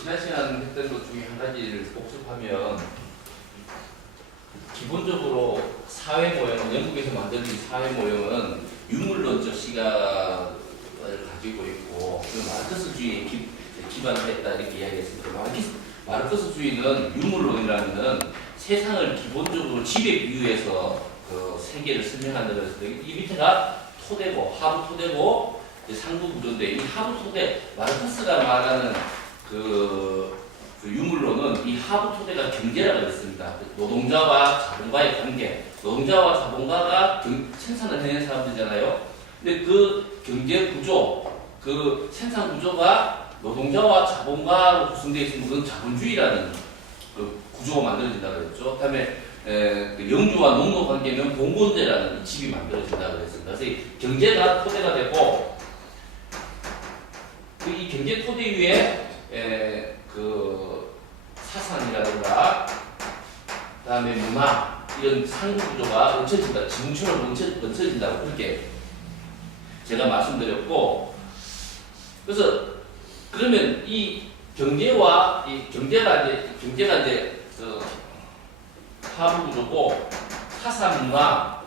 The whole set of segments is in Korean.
지난 시간 했던 것 중에 한 가지를 복습하면 기본적으로 사회 모형은 영국에서 만들어진 사회 모형은 유물론적 시각을 가지고 있고 그 마르크스주의에 기반을 했다 이렇게 이야기했습니다. 마르크스주의는 유물론이라는 세상을 기본적으로 지배 비유해서 그 세계를 설명한다고 했을 때 이 밑에가 토대고 하부 토대고 상부 구조인데 이 하부 토대 마르크스가 말하는 그 유물론은 이 하부 토대가 경제라고 했습니다. 노동자와 자본가의 관계, 노동자와 자본가가 생산을 해낸 사람들이잖아요. 근데 그 경제 구조, 그 생산 구조가 노동자와 자본가로 구성되어 있으면 그건 자본주의라는 그 구조가 만들어진다고 그랬죠. 그다음에 영주와 농노 관계면 봉건제라는 집이 만들어진다고 그랬습니다. 그래서 이 경제가 토대가 되고 이 경제 토대 위에 그 사상이라든가 그다음에 문화 이런 상부 구조가 얹혀진다, 지붕처럼 얹혀진다고 그렇게 제가 말씀드렸고, 그래서 그러면 이 경제와 이 경제가 이제 그 하부 구조고 사상, 문화,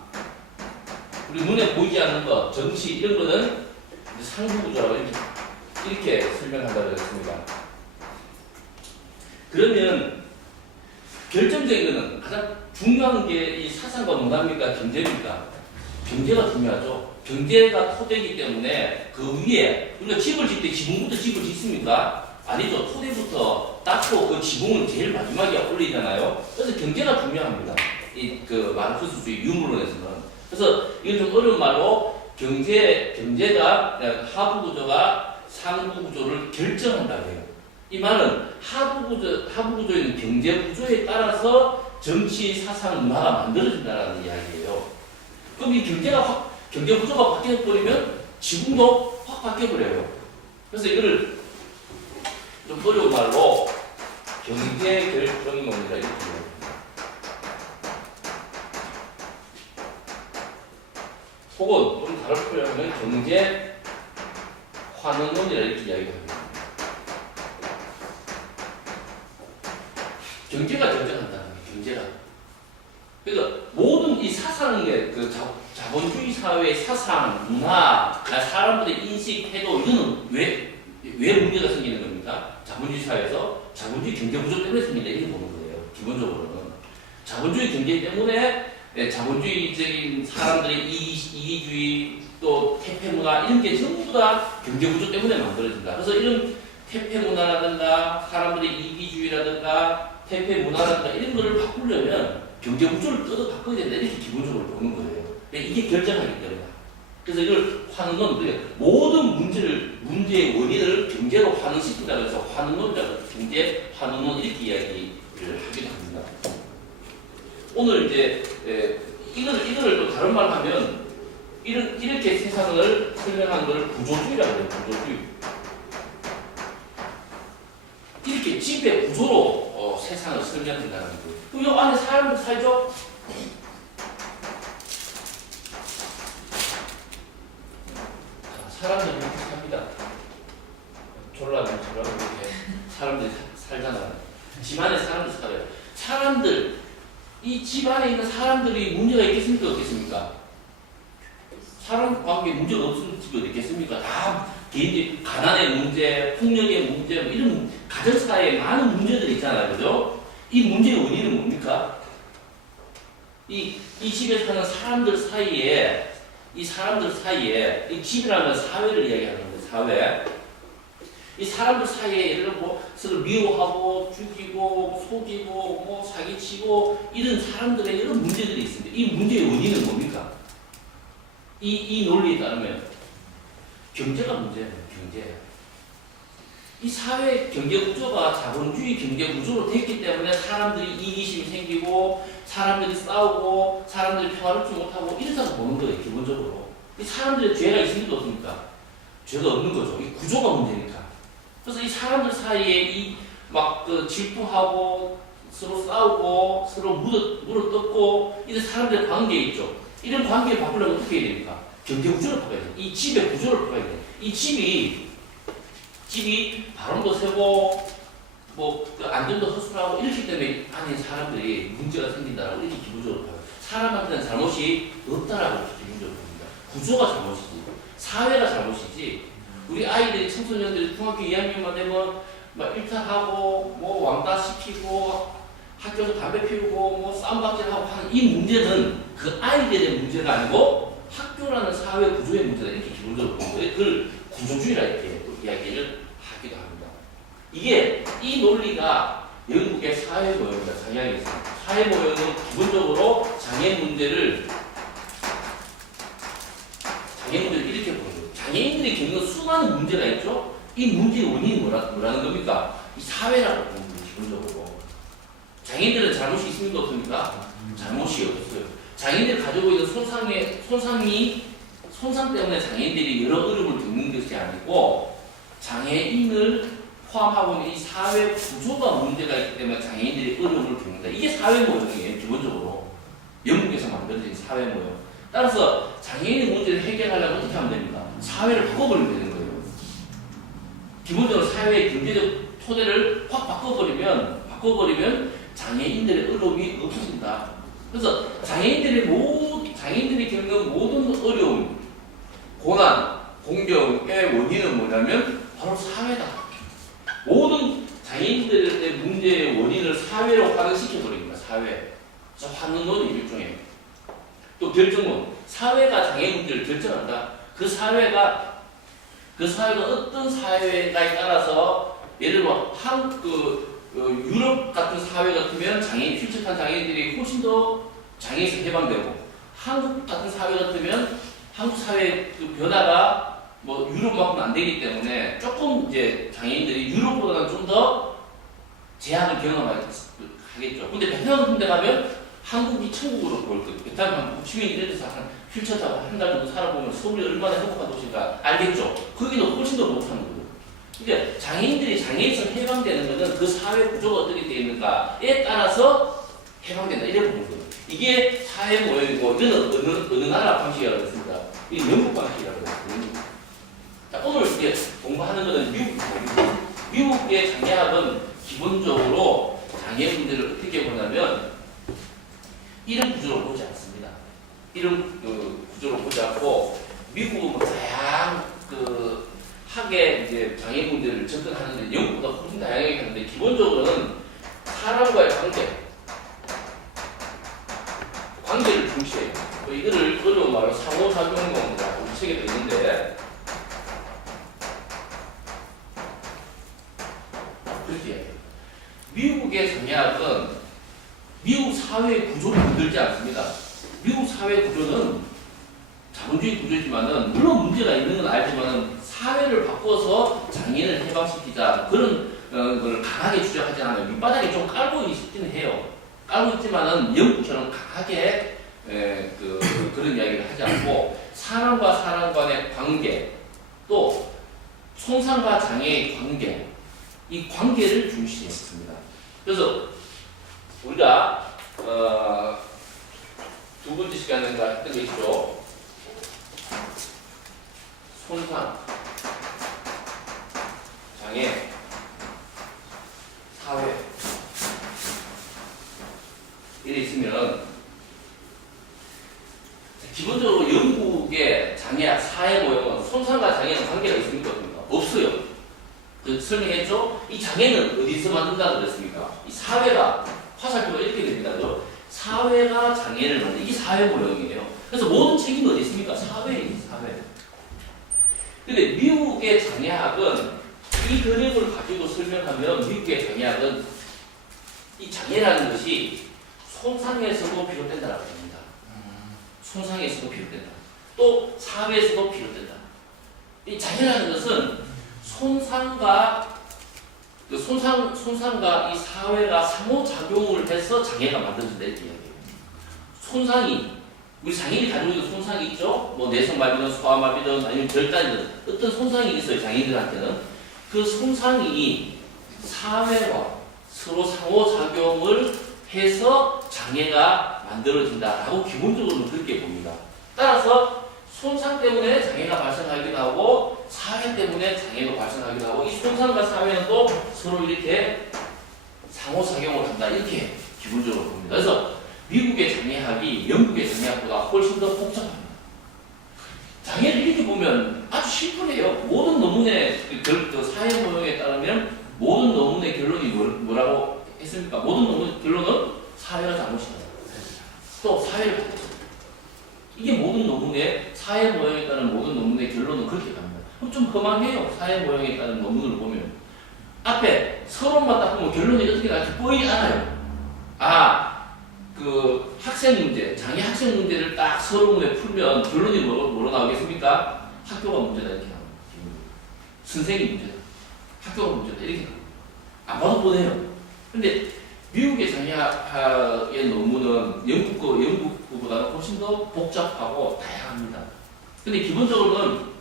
우리 눈에 보이지 않는 것, 정치 이런 거는 이제 상부 구조라고 이렇게 설명한다고 했습니다. 그러면 결정적인 것은 가장 중요한 게 이 사상과 문화입니까? 경제입니까? 경제가 중요하죠. 경제가 토대이기 때문에 그 위에 우리가 집을 짓 때 지붕부터 집을 짓습니까? 아니죠. 토대부터 닦고 그 지붕은 제일 마지막에 올리잖아요. 그래서 경제가 중요합니다. 이 그 마르크스주의 유물론에서는. 그래서 이건 좀 어려운 말로 경제가 하부 구조가 상부 구조를 결정한다고 해요. 이 말은 하부 구조에 있는 경제 구조에 따라서 정치, 사상, 문화가 만들어진다는 이야기예요. 그럼 이 경제 구조가 바뀌어버리면 지붕도 확 바뀌어버려요. 그래서 이거를 좀 어려운 말로 경제 결정론이라 이렇게 해요. 혹은 좀 다른 표현하면 경제 환원론이라 이렇게 이야기합니다. 경제가 결정한다는 거예요. 경제가. 그래서 모든 이 사상의 그 자본주의 사회의 사상, 문화, 사람들의 인식, 태도 이거는 왜 문제가 생기는 겁니까? 자본주의 사회에서 자본주의 경제 구조 때문에 생긴다 이렇게 보는 거예요. 기본적으로는 자본주의 경제 때문에 자본주의적인 사람들의 이기주의 또 태폐 문화 이런 게 전부 다 경제 구조 때문에 만들어진다. 그래서 이런 태폐 문화라든가 사람들의 이기주의라든가 태폐 문화라든가 이런 거를 바꾸려면 경제 구조를 뜯어 바꿔야 된다 이렇게 기본적으로 보는 거예요. 이게 결정하기 때문에. 그래서 이걸 환원론, 모든 문제의 원인을 경제로 환원시킨다고 해서 환원론이라고 경제 환원론 이렇게 이야기를 하기도 합니다. 오늘 이제 이거를 또 다른 말로 하면 이렇게 세상을 설명하는 것을 구조주의라고 해요. 구조주의. 이렇게 지배 구조로 세상을 설명한다는 거예요. 그럼 이 안에 사람들 살죠? 사람들이 이렇게 삽니다. 졸라면 이렇게 사람들이 살잖아요. 집 안에 사람들 살아요. 이 집 안에 있는 사람들이 문제가 있겠습니까? 없겠습니까? 사람 관계에 문제가 없는 집이 어디 있겠습니까? 다 개인적 가난의 문제, 폭력의 문제, 뭐 이런 가정사회에 많은 문제들이 있잖아요. 그죠? 이 문제의 원인은 뭡니까? 이 집에 사는 사람들 사이에 이 집이라는 사회를 이야기하는 건데, 사회. 이 사람들 사이에 예를 들어 뭐 서로 미워하고 죽이고 속이고 사기치고 이런 사람들의 이런 문제들이 있습니다. 이 문제의 원인은 뭡니까? 이 논리에 따르면 경제가 문제예요. 경제. 이 사회 경제 구조가 자본주의 경제 구조로 됐기 때문에 사람들이 이기심이 생기고 사람들이 싸우고 사람들이 평화롭지 못하고 이렇다고 보는 거예요. 기본적으로. 이 사람들의 죄가 있습니까? 없습니까? 죄가 없는 거죠. 이 구조가 문제니까. 그래서 이 사람들 사이에 질투하고 서로 싸우고 서로 물어뜯고 이런 사람들의 관계에 있죠. 이런 관계를 바꾸려면 어떻게 해야 됩니까? 경제 구조를 바꿔야 돼요. 이 집의 구조를 바꿔야 돼요. 이 집이 바람도 세고 뭐그 안전도 허술하고 이렇기 때문에 안에 사람들이 문제가 생긴다라고 이렇게 기본적으로 봐요. 사람한테는 잘못이 없다라고 이렇게 기본적으로 봅니다. 구조가 잘못이지, 사회가 잘못이지. 우리 아이들이 청소년들이 중학교 2학년만 되면 막 일탈하고 뭐 왕따 시키고 학교에서 담배 피우고 뭐 싸움박질하고 하는 이 문제는 그 아이들의 문제가 아니고 학교라는 사회 구조의 문제다 이렇게 기본적으로 보고 그걸 구조주의라 이렇게 또 이야기를 하기도 합니다. 이게 이 논리가 영국의 사회 모형입니다. 상향에 있습니다. 사회 모형은 기본적으로 장애 문제를 이렇게 보는 거예요. 장애인들이 겪는 수많은 문제가 있죠. 이 문제의 원인이 뭐라는 겁니까? 이 사회라고 보는 거예요. 기본적으로. 장애인들은 잘못이 있습니까? 없습니까? 잘못이 없어요. 장애인들이 가지고 있는 손상 때문에 장애인들이 여러 어려움을 겪는 것이 아니고 장애인을 포함하고 있는 이 사회 구조가 문제가 있기 때문에 장애인들이 어려움을 겪는다. 이게 사회 모형이에요. 기본적으로. 영국에서 만들어진 사회 모형. 따라서 장애인의 문제를 해결하려면 어떻게 하면 됩니까? 사회를 바꿔버리면 되는 거예요. 기본적으로 사회의 경제적 토대를 확 바꿔버리면 장애인들의 어려움이 없어진다. 그래서 장애인들이 겪는 모든 어려움, 고난, 공경의 원인은 뭐냐면 바로 사회다. 모든 장애인들의 문제의 원인을 사회로 환원시켜버립니다. 사회. 그래서 환원론이 일종의 또 결정론. 사회가 장애 문제를 결정한다. 그 사회가 어떤 사회가에 따라서 예를 들어 유럽 같은 사회 같으면 필적한 장애인들이 훨씬 더 장애에서 해방되고 한국 같은 사회 같으면 한국 사회의 그 변화가 뭐 유럽만큼은 안 되기 때문에 조금 이제 장애인들이 유럽보다는 좀 더 제약을 경험하겠죠. 근데 베트남 같은 데 가면 한국이 천국으로 보일 거예요. 베트남 시민이 이래서 휠체어타고 한 달 정도 살아보면 서울이 얼마나 행복한 도시인가 알겠죠. 거기는 훨씬 더 못하는 거예요. 그러니까 장애인들이 장애에서 해방되는 것은 그 사회 구조가 어떻게 되어 있는가에 따라서 해방된다. 이래 보는 거예요. 이게 사회 모형이고 이거는 어느 나라 방식이라고 했습니다. 이 영국 방식이라고 했습니다. 자, 오늘 이제 공부하는 것은 미국입니다. 미국의 장애학은 기본적으로 장애 문제를 어떻게 보냐면 이런 구조로 보지 않습니다. 이런 구조로 보지 않고 미국은 다양한 학의 이제 장애 문제를 접근하는데 영국보다 훨씬 다양하게 하는데 기본적으로는 사람과의 관계를 중시해요. 이거를 어려운 말로 상호작용론이라고 우리 책에도 있는데 그렇게 이야기해요. 미국의 장애학은 미국 사회 구조를 만들지 않습니다. 미국 사회 구조는 자본주의 구조지만은 물론 문제가 있는 건 알지만은 사회를 바꿔서 장애인을 해방시키자 그런 걸 강하게 주장하지 않아요. 밑바닥에 좀 깔고 있기는 해요. 깔고 있지만은 영국처럼 강하게 그런 이야기를 하지 않고 사람과 사람 간의 관계 또 손상과 장애의 관계 이 관계를 중시했습니다. 그래서 우리가 두 번째 시간인가 했던 게 있죠. 손상, 장애, 사회 이래 있으면 기본적으로 영국의 장애학 사회 모형은 손상과 장애는 관계가 있습니까? 없어요. 설명했죠? 이 장애는 어디서 만든다고 그랬습니까? 이 사회가 화살표가 이렇게 됩니다. 사회가 장애를 만든 이게 사회 모형이에요. 그래서 모든 책임은 어디 있습니까? 사회에 사회. 근데 미국의 장애학은 이 그림을 가지고 설명하면 미국의 장애학은 이 장애라는 것이 손상에서도 비롯된다라고 합니다. 손상에서도 비롯된다. 또 사회에서도 비롯된다. 이 장애라는 것은 손상과 이 사회가 상호작용을 해서 장애가 만들어진다 이렇게 이야기해요. 손상이 우리 장애인이 가지고 있는 손상이 있죠. 뭐 내성마비든 소아마비든 아니면 결단이든 어떤 손상이 있어요. 장애인들한테는 그 손상이 사회와 서로 상호작용을 해서 장애가 만들어진다라고 기본적으로는 그렇게 봅니다. 따라서 손상 때문에 장애가 발생하기도 하고 사회 때문에 장애가 발생하기도 하고 이 손상과 사회는 또 서로 이렇게 상호작용을 한다. 이렇게 기본적으로 봅니다. 그래서 미국의 장애학이 영국의 장애학보다 훨씬 더 복잡합니다. 장애를 이렇게 보면 아주 심플해요. 모든 논문의 그 사회 모형에 따르면 모든 논문의 결론이 뭐라고 했습니까? 모든 논문의 결론은 사회가 잘못이다. 또 사회를 바꾸자. 이게 모든 논문의 사회 모형에 따른 모든 논문의 결론은 그렇게 갑니다. 그럼 좀 허망해요. 사회 모형에 따른 논문을 보면 앞에 서론만 딱 보면 결론이 어떻게 나갈지 보이지 않아요. 그 학생 문제, 장애 학생 문제를 딱 서론에 풀면 결론이 뭐로 나오겠습니까? 학교가 문제다 이렇게 나옵니다. 선생이 문제다. 학교가 문제다 이렇게 나옵니다. 안 봐도 보네요. 근데 미국의 장애학의 논문은 영국보다는 훨씬 더 복잡하고 다양합니다. 근데 기본적으로는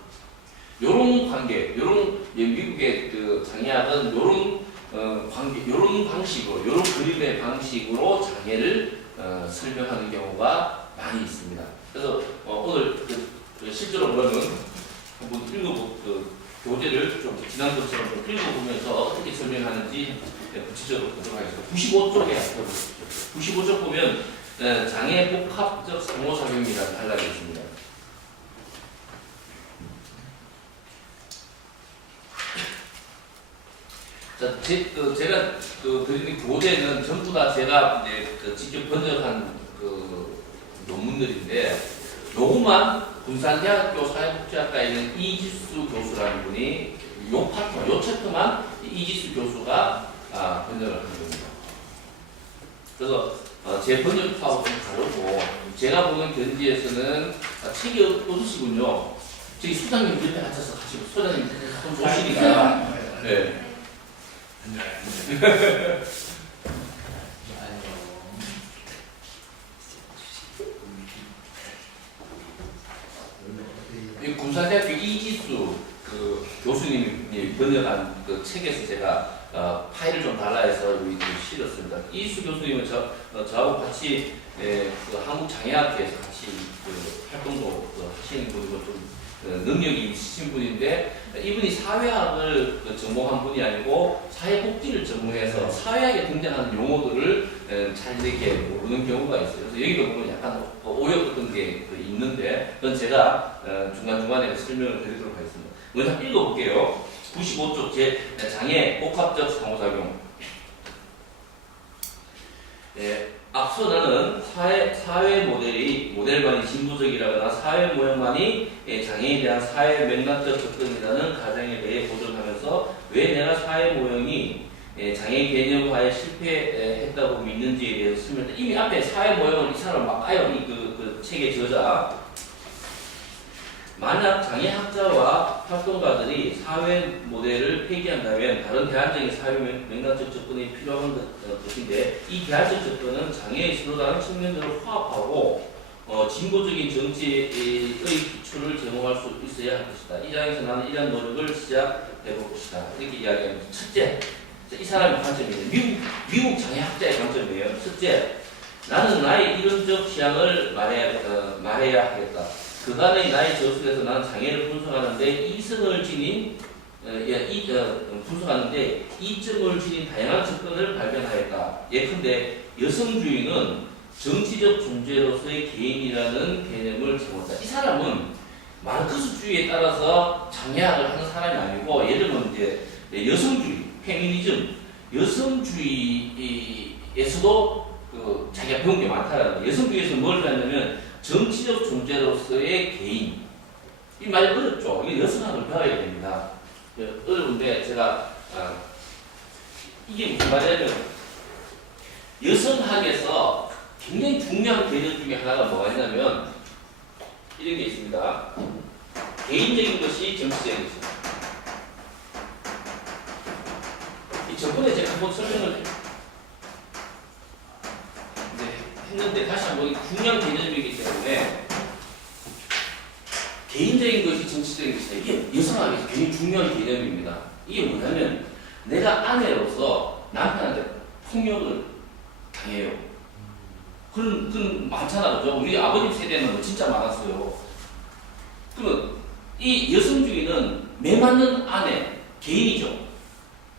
요런 관계, 요런 미국의 그 장애학은 요런 관계, 요런 방식으로, 요런 그림의 방식으로 장애를 설명하는 경우가 많이 있습니다. 그래서 오늘 실제로 그러면 한번 교재를 좀 지난번처럼 좀 읽어보면서 어떻게 설명하는지 구체적으로 보도록 하겠습니다. 95쪽에 95쪽 보면 장애 복합적 상호작용이라는 단락이 있습니다. 자, 제가 드리는 교재는 전부 다 제가 이제 직접 번역한 논문들인데, 요것만 군산대학교 사회복지학과에 있는 이지수 교수라는 분이 요 챕터만 이지수 교수가 번역을 한 겁니다. 그래서 제 번역 파하고 좀 다르고, 제가 보는 견지에서는 책이 없으시군요. 저기 소장님 옆에 앉아서 같이 소장님 좀 보시니까. 네. 군사대학교 이지수 교수님이 번역한 그 책에서 제가 파일을 좀 달라해서 여기 실었습니다. 이지수 교수님은 저하고 같이 한국장애학회에서 같이 활동도 하시는 분이고 좀 능력이 있으신 분인데, 이분이 사회학을 전공한 분이 아니고 사회복지를 전공해서 사회학에 등장하는 용어들을 잘 이렇게 모르는 경우가 있어요. 그래서 여기도 보면 약간 오역 같은 게 있는데, 그건 제가 중간중간에 설명을 드리도록 하겠습니다. 먼저 읽어볼게요. 95쪽 장애 복합적 상호작용. 앞서 나는 사회 모델만이 진보적이라거나 사회 모형만이 장애에 대한 사회 맥락적 접근이라는 가정에 대해 보존하면서 왜 내가 사회 모형이 장애 개념화에 실패했다고 믿는지에 대해서 설명했다. 이미 앞에 사회 모형을 이 사람 막 까요. 그 책의 저자. 만약 장애학자와 활동가들이 사회 모델을 폐기한다면 다른 대안적인 사회 맥락적 접근이 필요한 것인데, 이 대안적 접근은 장애의 지도자는 측면들을 화합하고 진보적인 정치의 기초를 제공할 수 있어야 할 것이다. 이 장에서 나는 이러한 노력을 시작해볼 것이다. 이렇게 이야기합니다. 첫째, 이 사람의 관점이에요. 미국 장애학자의 관점이에요. 첫째, 나는 나의 이론적 취향을 말해야 하겠다. 그간의 나의 저술에서 나는 장애를 분석하는데 이성을 지닌 분석하는데 이점을 지닌 다양한 접근을 발견하였다. 예컨대 여성주의는 정치적 존재로서의 개인이라는 개념을 제공했다. 이 사람은 마르크스주의에 따라서 장애학을 하는 사람이 아니고, 예를 들면 이제 여성주의, 페미니즘, 여성주의에서도 자기가 배운 게 많다라는 거예요. 여성주의에서 뭘 배웠냐면 정치적 존재로서의 개인. 이 말이 어렵죠. 이게 여성학을 배워야 됩니다. 어려운데 제가 이게 무슨 말이냐면, 여성학에서 굉장히 중요한 개념 중에 하나가 뭐가 있냐면 이런 게 있습니다. 개인적인 것이 정치적인 것입니다. 이 저번에 제가 한번 설명을 했는데 다시 한번 중요한 개념이기 때문에, 개인적인 것이 정치적인 것이다. 이게 여성학에서 굉장히 중요한 개념입니다. 이게 뭐냐면, 내가 아내로서 남편한테 폭력을 당해요. 그런 많잖아, 그죠? 우리 아버님 세대는 진짜 많았어요. 그러면 이 여성주의는 매 맞는 아내, 개인이죠.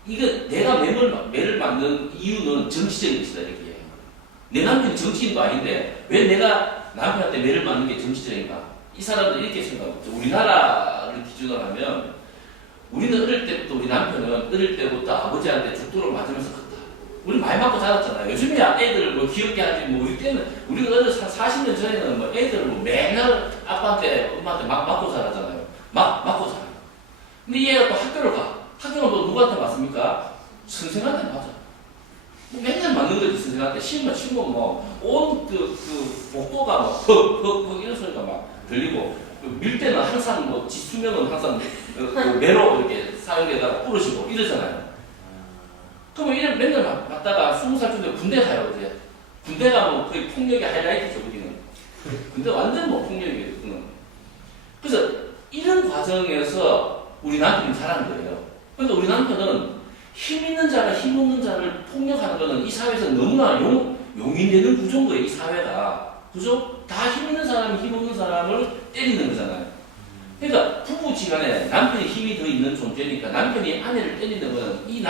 이거 내가 매를 맞는 이유는 정치적인 것이다 이렇게 얘기해요. 내 남편이 정치인도 아닌데 왜 내가 남편한테 매를 맞는 게 정치적인가? 이 사람들 이렇게 생각하죠. 우리나라를 기준으로 하면 우리는 어릴 때부터 우리 남편은 어릴 때부터 아버지한테 죽도록 맞으면서 컸다. 우리 많이 맞고 자랐잖아요. 요즘이야 애들 뭐 귀엽게 하지 뭐 우리 때는 우리가 어릴 40년 전에는 뭐 애들 뭐 맨날 아빠한테 엄마한테 막 맞고 자라잖아요. 맞고 자라. 근데 얘가 또 학교를 가. 학교는 또 누구한테 맞습니까? 선생한테 맞아. 뭐 맨날 맞는 거지 선생한테. 시험만 치고 뭐온 복도가 뭐 헉 이런 소리가 막 들리고 밀 때는 항상 뭐 지수명은 항상 매로 이렇게 사역에다가 뿌리시고 이러잖아요. 그러면 이런 맨날 맞다가 20살 정도 군대 가요 이제. 군대가 뭐 거의 폭력의 하이라이트죠 우리는. 군대 완전 뭐 폭력이에요. 그래서 이런 과정에서 우리 남편이 자란 거예요. 그러니까 우리 남편은 힘 있는 자가 힘 없는 자를 폭력하는 거는 이 사회에서 너무나 용인되는 구조인 거예요. 이 사회가. 그죠? 다 힘 있는 사람이 힘 없는 사람을 때리는 거잖아요. 그러니까 부부지간에 남편이 힘이 더 있는 존재니까 남편이 아내를 때리는 거는 이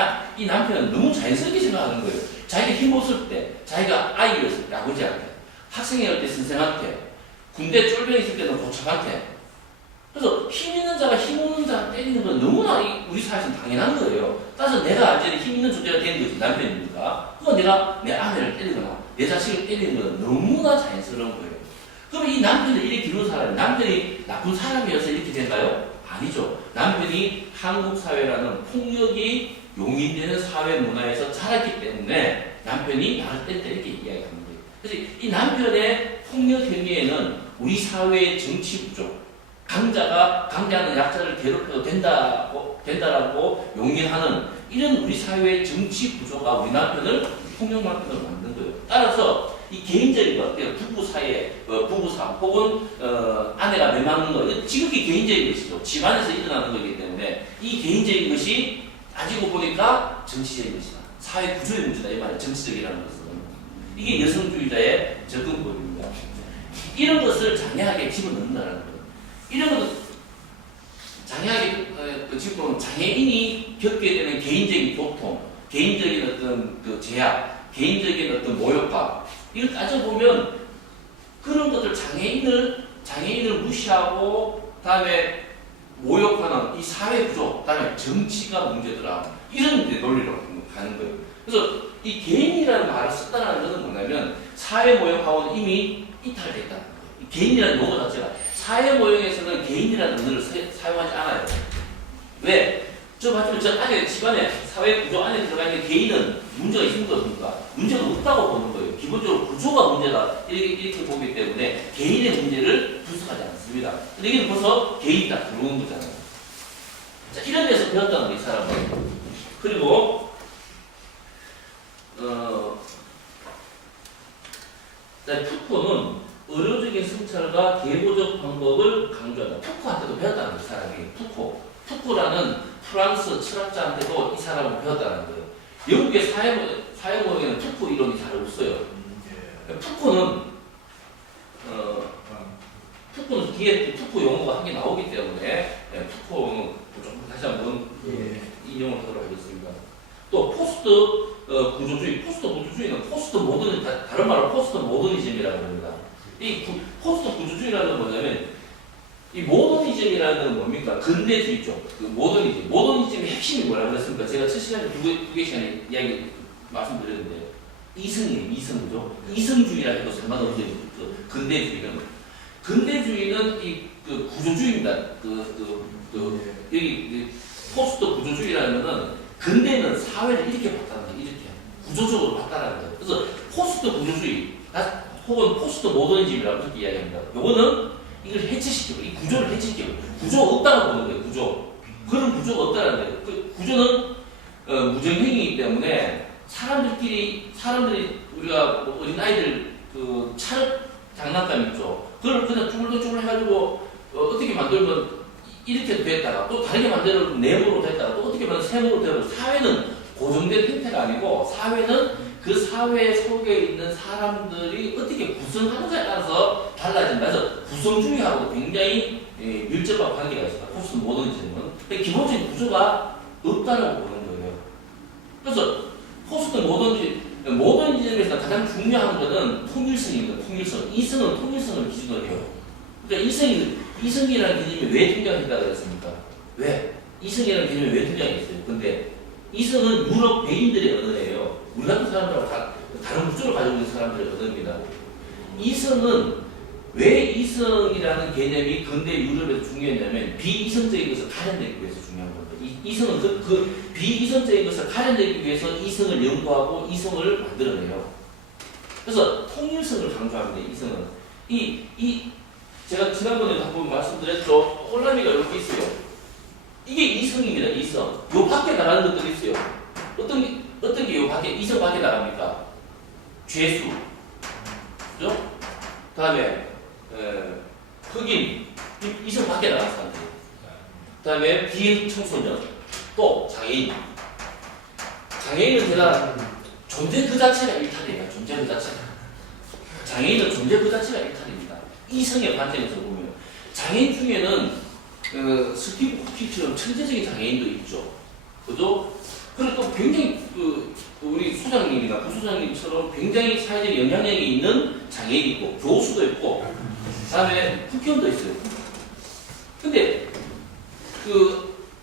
남편은 너무 자연스럽게 생각하는 거예요. 자기가 힘 없을 때, 자기가 아이였을 때 아버지한테, 학생이었을 때 선생한테, 군대 쫄병 있을 때는 고참한테. 그래서 힘 있는 자가 힘 없는 자 때리는 건 너무나 우리 사회에서는 당연한 거예요. 따라서 내가 이제 힘 있는 존재가 된 거지 남편이니까. 그건 내가 내 아내를 때리거나 내 자식을 때리는 건 너무나 자연스러운 거예요. 그럼 이 남편을 이렇게 기르는 사람이 남편이 나쁜 사람이어서 이렇게 된가요? 아니죠. 남편이 한국 사회라는 폭력이 용인되는 사회 문화에서 자랐기 때문에 남편이 나를 때릴 때 이렇게 이야기하는 거예요. 그래서 이 남편의 폭력 행위에는 우리 사회의 정치 구조, 강자는 약자를 괴롭혀도 된다라고 용인하는 이런 우리 사회의 정치 구조가 우리 남편을 폭력 남편으로 만든 거예요. 따라서 이 개인적인 것, 부부 사이에 부부싸움 혹은 아내가 매맞는 것, 이거 지극히 개인적인 것이죠. 집안에서 일어나는 거기 때문에 이 개인적인 것이 따지고 보니까 정치적인 것이다. 사회 구조의 문제다 이 말이에요. 정치적이라는 것은 이게 여성주의자의 접근법입니다. 이런 것을 장애하게 집어넣는다는 거예요. 이런 것도 장애하게 집어넣으면 장애인이 겪게 되는 개인적인 고통, 개인적인 어떤 제약, 개인적인 어떤 모욕감 이걸 따져보면 그런 것들 장애인을 무시하고 다음에 모욕하는 이 사회 구조, 다음에 정치가 문제더라. 이런 이제 논리로 가는 거예요. 그래서 이 개인이라는 말을 썼다는 것은 뭐냐면 사회 모욕하고는 이미 이탈됐다는 거예요. 이 개인이라는 용어 자체가 사회 모욕에서는 개인이라는 언어를 사용하지 않아요. 왜? 저 안에 집안에 사회 구조 안에 들어가 있는 개인은 문제가 있습니까? 없습니까? 문제가 없다고 보는 거예요. 기본적으로 구조가 문제다. 이렇게 보기 때문에 개인의 문제를 분석하지 않습니다. 근데 이게 벌써 개인이 딱 들어오는 거잖아요. 자, 이런 데서 배웠다는 거예요, 이 사람은. 그리고, 푸코는 의료적인 성찰과 계보적 방법을 강조한다. 푸코한테도 배웠다는 거예요, 이 사람이. 푸코라는 프랑스 철학자한테도 이 사람을 배웠다는 거예요. 영국의 사회모형에는 푸코 이론이 잘 없어요. 푸코는 뒤에 푸코 용어가 한 개 나오기 때문에 푸코는 좀 다시 한번 인용을 하도록 하겠습니다. 또 포스트 구조주의는 포스트 모더니 다른 말로 포스트 모더니즘이라고 합니다. 이 포스트 구조주의라는 건 뭐냐면 이 모더니즘이라는 건 뭡니까? 근대주의죠. 그 모더니즘의 핵심이 뭐라고 그랬습니까? 제가 첫 시간에 두 개 시간에 이야기 말씀드렸는데 이성이죠. 이성주의라 해도 상관없어요. 근대주의는 이 구조주의입니다. 여기 포스트 구조주의라는 거는 근대는 사회를 이렇게 봤다는 거예요. 이렇게 구조적으로 봤다는 거예요. 그래서 포스트 구조주의 혹은 포스트 모더니즘이라고 그렇게 이야기합니다. 요거는 이걸 해체시키고, 이 구조를 해체시키고, 구조가 없다고 보는 거예요, 구조. 그런 구조가 없다는 거예요. 그 구조는, 무정행이기 때문에, 사람들이, 우리가 어린아이들, 차력 장난감 있죠. 그걸 그냥 쭈글쭈글 해가지고, 어떻게 만들면 이렇게 됐다가, 또 다르게 만들면 네모로 됐다가, 또 어떻게 만들면 세모로 되고, 사회는 고정된 형태가 아니고, 사회는 그 사회 속에 있는 사람들이 어떻게 구성하는가에 따라서 달라진다. 그래서 구성주의하고 굉장히 밀접한 관계가 있습니다. 포스트 모더니즘은. 기본적인 구조가 없다라고 보는 거예요. 그래서 포스트 모더니즘에서 가장 중요한 것은 통일성입니다. 통일성. 이성은 통일성을 기준으로 해요. 그러니까 이성이라는 개념이 왜 등장했다 그랬습니까? 왜? 이성이라는 개념이 왜 등장했어요? 근데 이성은 유럽 백인들의 언어예요. 우리 같은 사람들하고 다른 구조를 가지고 있는 사람들의 언어입니다. 이성은 왜 이성이라는 개념이 근대 유럽에서 중요했냐면 비이성적인 것을 가려내기 위해서 중요한 겁니다. 이성은 그 비이성적인 것을 가려내기 위해서 이성을 연구하고 이성을 만들어내요. 그래서 통일성을 강조합니다. 이성은 제가 지난번에도 한번 말씀드렸죠. 홀라미가 이렇게 있어요. 이게 이성입니다. 이성. 요 밖에 나가는 것들이 있어요. 어떤 게 요 밖에 이성 밖에 나갑니까? 죄수, 그죠? 다음에 흑인, 이성 밖에 나간 사람들. 다음에 비청소년, 또 장애인. 장애인은 제가 존재 그 자체가 일탈이에요. 존재 그 자체가. 장애인은 존재 그 자체가 일탈입니다. 이성의 관점에서 보면 장애인 중에는 스티브 호키처럼 천재적인 장애인도 있죠. 그죠? 그리고 또 굉장히 우리 소장님이나 부소장님처럼 굉장히 사회적 영향력이 있는 장애인이 있고 교수도 있고 그다음에 국회의원도 있어요. 근데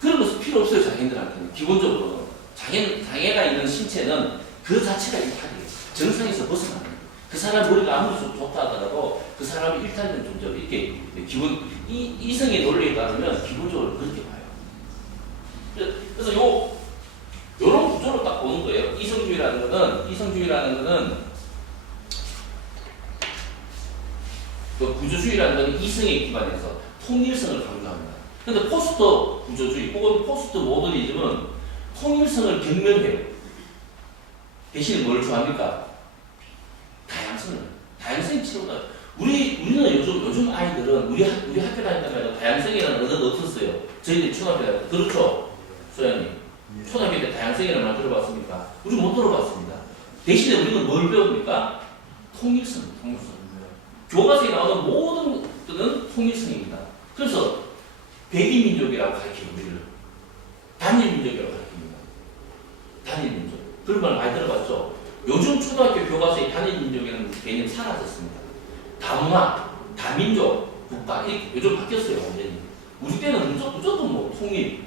그런 것은 필요 없어요. 장애인들한테는 기본적으로 장애가 있는 신체는 그 자체가 일탈이에요. 정상에서 벗어나는 거예요. 그 사람 머리가 아무리 좋다 하더라도 그 사람이 일탈된 존재로 이렇게 이성의 논리에 따르면 기본적으로 그렇게 봐요. 그래서 요런 구조로 딱 보는 거예요. 이성주의라는 거는 그 구조주의라는 거는 이성에 기반해서 통일성을 강조합니다. 근데 포스트 구조주의 혹은 포스트 모더니즘은 통일성을 경멸해요. 대신에 뭘 좋아합니까? 다양성이 최고다. 우리는 요즘 아이들은 우리 학교 다니다가 다양성이라는 언어는 없었어요. 저희들이 초등학교 다닐 때 그렇죠, 소장님. 초등학교 때 다양성이라는 말 들어봤습니까? 우리 못 들어봤습니다. 대신에 우리는 뭘 배웁니까? 통일성. 교과서에 나오는 모든 것들은 통일성입니다. 그래서 백이민족이라고 가르쳐요. 우리를 단일민족이라고 가르칩니다. 단일민족. 그런 말 많이 들어봤죠? 요즘 초등학교 교과서에 단일민족이라는 개념이 사라졌습니다. 다문화, 다민족, 국가, 이렇게 요즘 바뀌었어요. 완전히. 우리 때는 무조건 뭐 통일.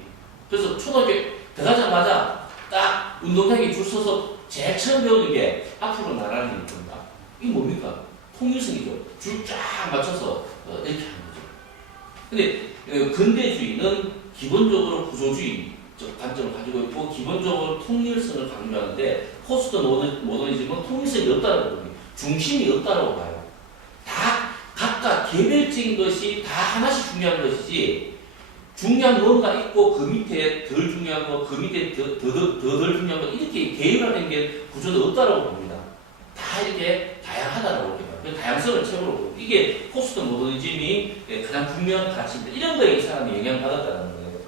그래서 초등학교 들어가자마자 딱 운동장에 줄 서서 제일 처음 배우는 게 앞으로 나라는 겁니다. 이게 뭡니까? 통일성이죠. 줄 쫙 맞춰서 이렇게 하는 거죠. 근데 근대주의는 기본적으로 구조주의 관점을 가지고 있고 기본적으로 통일성을 강조하는데 포스트 모더니즘은 통일성이 없다고 봅니다. 중심이 없다고 봐요. 다 각각 개별적인 것이 다 하나씩 중요한 것이지 중요한 뭔가 있고 그 밑에 덜 중요한 거, 그 밑에 덜 중요한 거 이렇게 계열화된 게 구조는 없다고 봅니다. 다 이렇게 다양하다고 봅니다. 다양성을 최고로 보고 이게 포스트 모더니즘이 가장 분명한 가치인데 이런 거에 이 사람이 영향받았다는 거예요.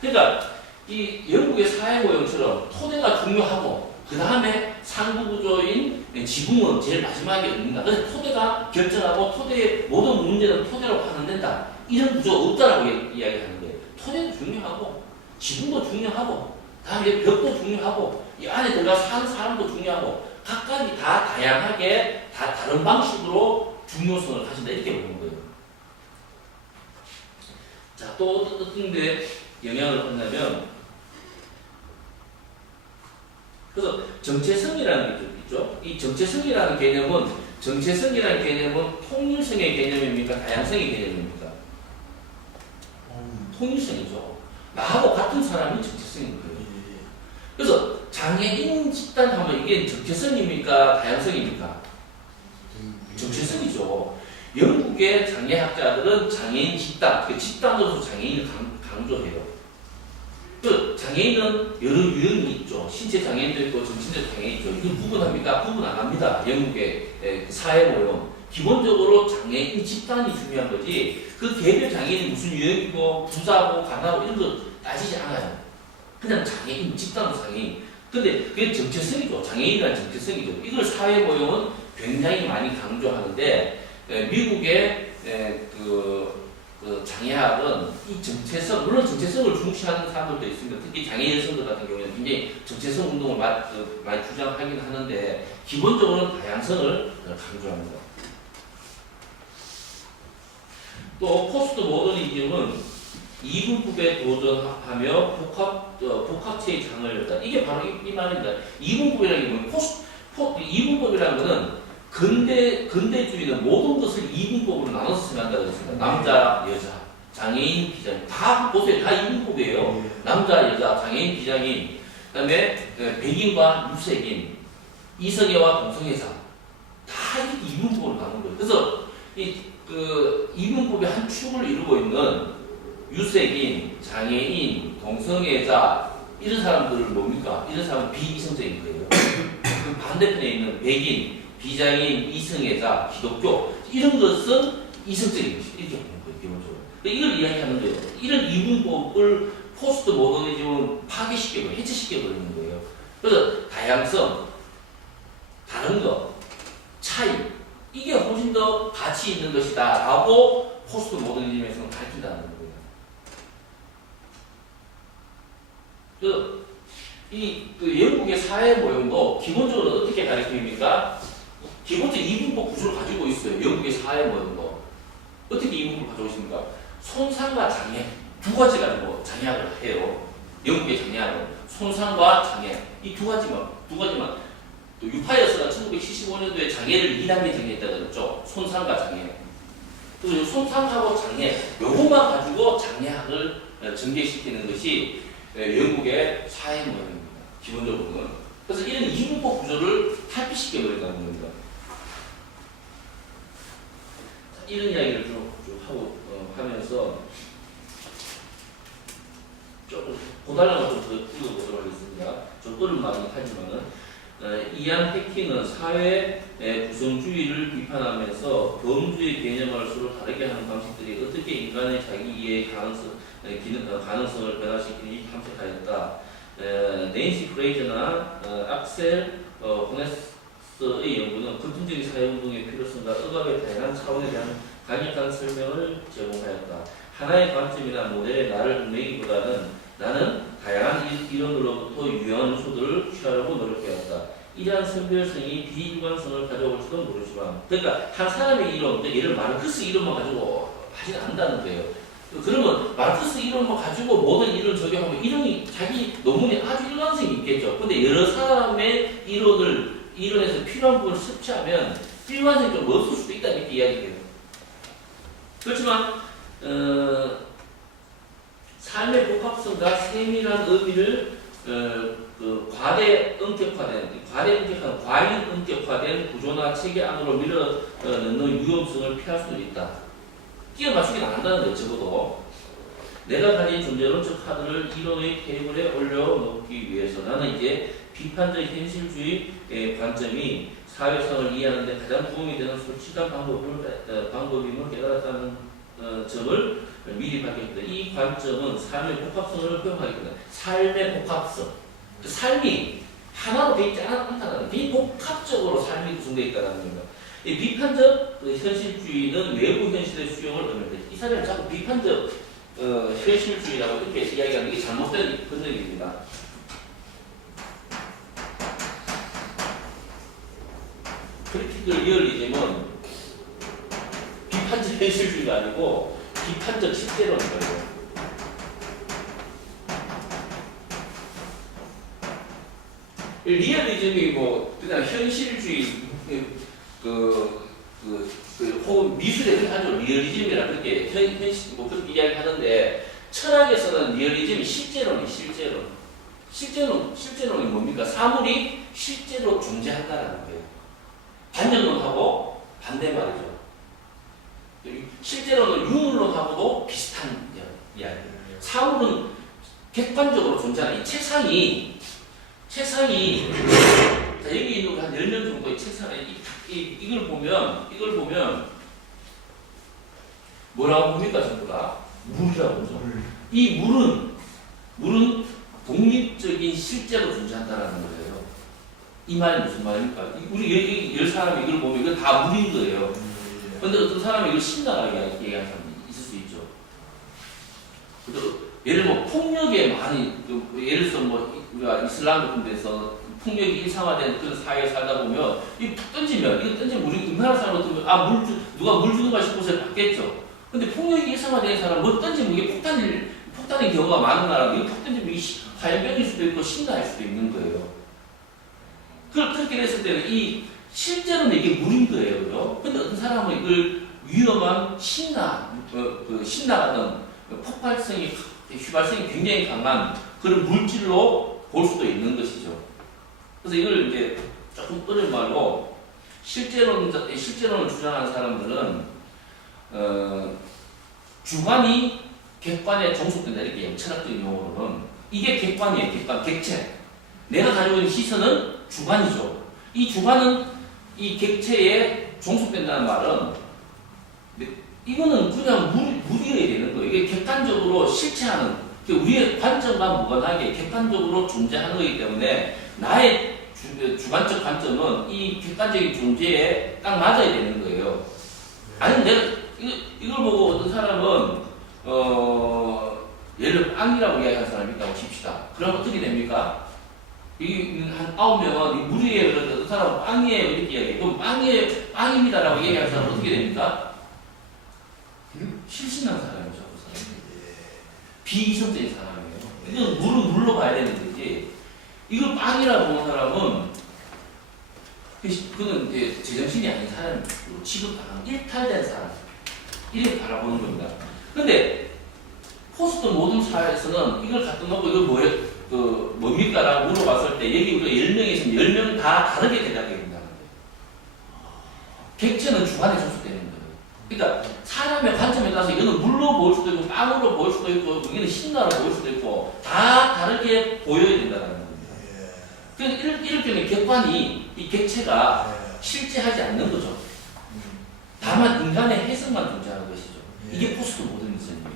그러니까 이 영국의 사회 모형처럼 토대가 중요하고 그 다음에 상부 구조인 지붕은 제일 마지막에 있는다. 그래서 토대가 결정하고 토대의 모든 문제는 토대로 판단된다. 이런 구조 없다라고 이야기하는 거예요. 토대도 중요하고 지붕도 중요하고 다음에 벽도 중요하고 이 안에 들어가 사는 사람도 중요하고 각각이 다 다양하게 다 다른 방식으로 중요성을 가진다 이렇게 보는 거예요. 자, 또 어떤 데 영향을 받냐면 그래서 정체성이라는 게 있죠. 이 정체성이라는 개념은 통일성의 개념입니까? 다양성의 개념입니까? 통일성이죠. 나하고 같은 사람이 정체성인 거예요. 그래서 장애인 집단 하면 이게 정체성입니까? 다양성입니까? 정체성이죠. 영국의 장애학자들은 장애인 집단, 그 집단으로서 장애인을 강조해요. 그 장애인은 여러 유형이 있죠. 신체 장애인도 있고 정신적 장애인 있죠. 이걸 구분합니까? 구분 안 합니다. 영국의 사회 모형. 기본적으로 장애인 집단이 중요한 거지 그 개별 장애인이 무슨 유형이고 부자고 가나고 이런 거 따지지 않아요. 그냥 장애인 집단으로 장애인. 근데 그게 정체성이죠. 장애인이라는 정체성이죠. 이걸 사회 모형은 굉장히 많이 강조하는데 미국의 그 그 장애학은 이 정체성, 물론 정체성을 중시하는 사람들도 있습니다. 특히 장애 여성들 같은 경우에는 굉장히 정체성 운동을 많이 주장하긴 하는데 기본적으로는 다양성을 강조합니다. 또 포스트 모더니즘은 이분법에 도전하며 복합체의 장을 열다. 이게 바로 이 말입니다. 이분법이라는 게 뭐예요? 이분법이라는 것은 근대주의는 모든 것을 이분법으로 나눠서 생각한다고 했습니다. 남자, 여자, 장애인, 비장애인 다 보세요. 다 이분법이에요. 남자, 여자, 장애인, 비장애인, 그다음에 백인과 유색인, 이성애와 동성애자 다 이렇게 이분법으로 나눈 거예요. 그래서 이분법의 한 축을 이루고 있는 유색인, 장애인, 동성애자 이런 사람들은 뭡니까? 이런 사람은 비이성적인 거예요. 그 반대편에 있는 백인, 비장애인, 이성애자, 기독교 이런 것은 이성적인 것이 이렇게 보는 거예요. 기본적으로. 이걸 이야기하는 거예요. 이런 이분법을 포스트 모더니즘은 파괴시켜버리고 해체시켜버리는 거예요. 그래서 다양성, 다른 것, 차이 이게 훨씬 더 가치 있는 것이다 라고 포스트 모더니즘에서는 가르친다는 거예요. 그 영국의 사회 모형도 기본적으로 어떻게 가르칩니까? 기본적으로 이분법 구조를 가지고 있어요. 영국의 사회 모형도. 어떻게 이분법을 가지고 있습니까? 손상과 장애 두 가지 가지고 장애학을 해요. 영국의 장애학은 손상과 장애 이 두 가지만 또 유파이어스가 1975년도에 장애를 2단계 정의했다고 그랬죠. 손상과 장애. 그래서 손상하고 장애 요것만 가지고 장애학을 전개시키는 것이 영국의 사회 모형입니다. 기본적으로는. 그래서 이런 이분법 구조를 탈피시켜버린다는 겁니다. 이런 이야기를 좀 하고 하면서 조금 고달랑을 좀 더 읽어보도록 하겠습니다. 좀 어려운 말이긴 하지만은 이안 해킹은 사회 구성주의를 비판하면서 범주의 개념을 서로 다르게 하는 방식들이 어떻게 인간의 자기 이해의 가능성을 변화시키는지 탐색하였다. 네인시 프레이저나 악셀 호네스의 연구는 긍정적인 사회운동의 필요성과 억압의 다양한 차원에 대한 강력한 설명을 제공하였다. 하나의 관점이나 모델에 나를 얽매기보다는 나는 다양한 이론으로부터 유효한 요소들을 취하려고 노력해왔다. 이러한 선별성이 비일관성을 가져올지도 모르지만, 그러니까 한 사람의 이론, 예를 마르크스 이론만 가지고 하지는 않는다는 거예요. 그러면 마르크스 이론만 가지고 모든 이론을 적용하면 이론이 자기 논문에 아주 일관성이 있겠죠. 근데 여러 사람의 이론에서 필요한 부분을 섭취하면 일관성이 좀 없을 수도 있다 이렇게 이야기해요. 그렇지만 삶의 복합성과 세밀한 의미를 과잉 엄격화된 구조나 체계 안으로 밀어 넣는 위험성을 피할 수는 있다. 끼워 맞추긴 안 한다는데 적어도 내가 가진 존재론적 카드를 이론의 테이블에 올려놓기 위해서 나는 이제 비판적 현실주의 관점이 사회성을 이해하는 데 가장 도움이 되는 솔직한 방법임을 깨달았다는 점을 미리 밝혔다. 이 관점은 삶의 복합성을 허용하겠다. 삶의 복합성. 그 삶이 하나로 되어 있지 않다는 비복합적으로 삶이 구성되어 있다는 겁니다. 이 비판적 현실주의는 외부 현실의 수용을 의미합니다. 이 사람은 자꾸 비판적 현실주의라고 이렇게 이야기하는 게 잘못된 건설입니다. 크리티컬 리얼리즘은 비판적 현실주의가 아니고 비판적 실제론인 거예요. 리얼리즘이 그냥 현실주의 혹은 미술에 하죠. 리얼리즘이라 그렇게 그렇게 이야기하는데 철학에서는 리얼리즘이 실제론이 실제론이 뭡니까? 사물이 실제로 존재한다는 거예요. 반전론하고 반대 말이죠. 실제로는 유물론하고도 비슷한 이야기예요. 사물은 객관적으로 존재하는 이 책상이 자, 여기 있는 한 10년 정도의 책상에 이걸 보면 뭐라고 봅니까? 전부 다 물이라고 보죠. 이 물은 독립적인 실제로 존재한다는 거예요. 이 말이 무슨 말입니까? 우리 여기 10사람이 이걸 보면 이건 다 물인 거예요. 근데 어떤 사람이 이걸 신나게 얘기하는 사람이 있을 수 있죠. 예를 들면 폭력에 많이 예를 들어서 우리가 이슬람 같은 데서 폭력이 일상화된 그런 사회에 살다 보면 이거 던지면 우리 우리나라 사람 같으면 누가 물 주는가 싶어서 받겠죠. 근데 폭력이 일상화된 사람 뭐 던지면 이게 폭탄인 경우가 많은 나라 이거 폭 던지면 이게 화염병일 수도 있고 신나할 수도 있는 거예요. 그렇게 됐을 때는 실제로는 이게 물인 거예요. 근데 어떤 사람은 이걸 위험한 신나 같은 휘발성이 굉장히 강한 그런 물질로 볼 수도 있는 것이죠. 그래서 이걸 이제 조금 어려운 말로 실제론을 주장하는 사람들은 주관이 객관에 종속된다 이렇게 해요. 철학적인 용어로는 이게 객관이에요. 객체. 내가 가지고 있는 시선은 주관이죠. 이 주관은 이 객체에 종속된다는 말은 이거는 그냥 물이어야 되는 거예요. 이게 객관적으로 실체하는 우리의 관점과 무관하게 객관적으로 존재하는 거기 때문에 나의 주관적 관점은 이 객관적인 존재에 딱 맞아야 되는 거예요. 아니 내가 이걸 보고 어떤 사람은 예를 들어 빵이라고 이야기하는 사람이 있다고 칩시다. 그럼 어떻게 됩니까? 한 9명은 물이에요. 그런데 어떤 사람은 빵이에요. 이렇게 이야기해요. 그럼 빵입니다라고 얘기하는 사람은 어떻게 됩니까? 실신한 사람이죠. 그 사람은. 비이성적인 사람이에요. 이건 물은 물로 봐야 되는 거지. 이걸 빵이라고 보는 사람은 그는 이제 제정신이 아닌 사람으로 취급당한 일탈된 사람. 이렇게 바라보는 겁니다. 근데 포스트 모던 사회에서는 이걸 갖다 놓고 이걸 뭡니까? 라고 물어봤을 때 여기 우리가 10명이 있으면 10명 다 다르게 대답해야 된다는 거예요. 객체는 주관에 소속되는 거예요. 그러니까 사람의 관점에 따라서 이거는 물로 보일 수도 있고 빵으로 보일 수도 있고 여기는 신나로 보일 수도 있고 다 다르게 보여야 된다는 겁니다. 그러니까 이럴 때는 객관이 이 객체가 실제하지 않는 거죠. 다만 인간의 해석만 존재하는 것이죠. 이게 포스트 모더니즘이에요.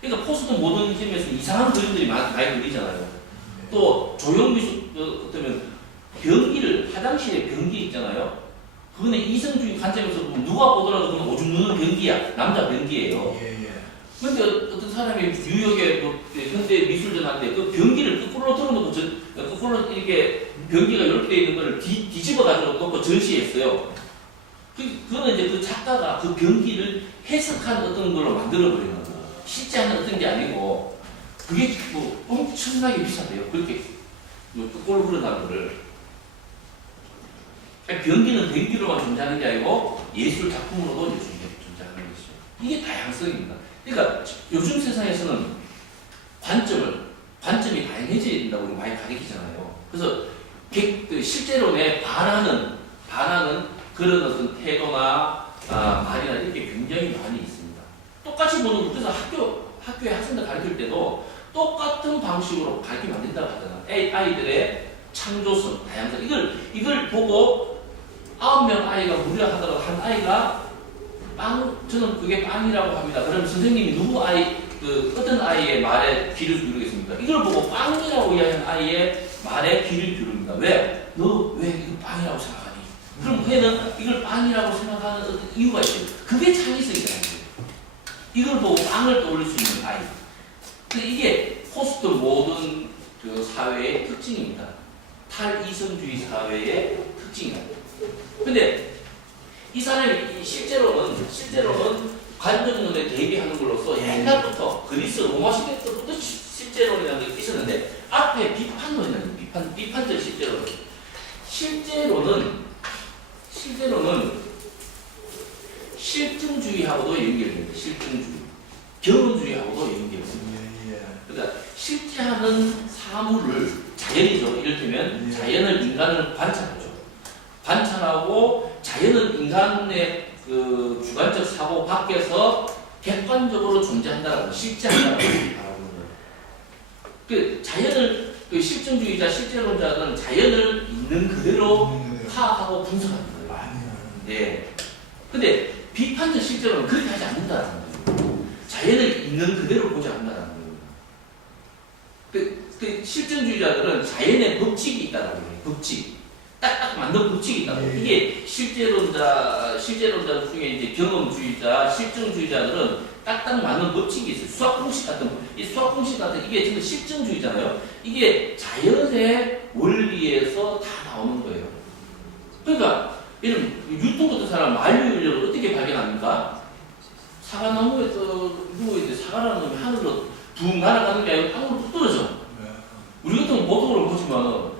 그러니까 포스트 모더니즘에서 이상한 그림들이 많이 그리잖아요. 또 조형미술 어쩌면 화장실에 변기 있잖아요. 그거는 이성주의 관점에서 보면 누가 보더라도 그건 오줌 누는 변기야. 남자 변기예요. 근데 어떤 사람이 뉴욕에 현대 미술전 할 때 그 변기를 거꾸로 틀어놓고 거꾸로 이렇게 변기가 이렇게 돼 있는 걸 뒤집어 가지고 놓고 전시했어요. 그거는 이제 그 작가가 그 변기를 해석한 어떤 걸로 만들어버리는 거예요. 실제 하는 어떤 게 아니고 그게 엄청나게 비싸대요. 그렇게 거꾸로 흘러나는 거를. 변기는 변기로만 존재하는 게 아니고 예술 작품으로도 존재하는 것이죠. 이게 다양성입니다. 그러니까 요즘 세상에서는 관점이 다양해져야 된다고 우리 많이 가르치잖아요. 그래서 실제론에 반하는 그런 어떤 태도나 말이나 이렇게 굉장히 많이 있습니다. 똑같이 보는 그래서 학교에 학생들 가르칠 때도 똑같은 방식으로 가르치면 안 된다고 하잖아요. 아이들의 창조성, 다양성 이걸 보고 9명 아이가 무려 하더라도 한 아이가 저는 그게 빵이라고 합니다. 그럼 선생님이 어떤 아이의 말에 귀를 기울이겠습니까? 이걸 보고 빵이라고 이야기하는 아이의 말에 귀를 기울입니다. 왜? 너 왜 이거 빵이라고 생각하니? 그럼 걔는 이걸 빵이라고 생각하는 어떤 이유가 있어요. 그게 창의성이라는 거예요. 이걸 보고 빵을 떠올릴 수 있는 아이. 근데 이게 포스트 모던 사회의 특징입니다. 탈이성주의 사회의 특징이라고. 근데 이 사람이 실제로는 관점론에 대비하는 걸로서 옛날부터 그리스 로마 시대 때부터 실제론이라는 게 있었는데 앞에 비판론이라는 비판적 실제론. 실제론은 실증주의하고도 연결됩니다. 실증주의. 경험주의하고도 연결됩니다. 그러니까 실제하는 사물을 자연이죠. 이를테면 자연을 인간을 관찰하고 자연은 인간의 그 주관적 사고 밖에서 객관적으로 존재한다라고 실제한다라고 바라보는 거예요. 자연을 실증주의자, 실제론자는 자연을 있는 그대로 파악하고 분석하는 거예요. 네. 근데 비판적 실제론은 그렇게 하지 않는다는 거예요. 자연을 있는 그대로 보지 않는다는 거예요. 실증주의자들은 자연의 법칙이 있다는 거예요. 법칙. 딱딱 맞는 법칙이 있다고. 이게 실제론자 중에 이제 경험주의자, 실증주의자들은 딱딱 맞는 법칙이 있어요. 수학 공식 같은 거. 이 수학 공식 같은 이게 지금 실증주의잖아요. 이게 자연의 원리에서 다 나오는 거예요. 그러니까 이런 뉴턴 같은 사람 만유인력을 어떻게 발견합니까? 사과나무에 누워있는데 사과라는 놈이 하늘로 붕 날아가는 게 아니고 땅으로 뚝 떨어져. 우리 같은 보도를 보지만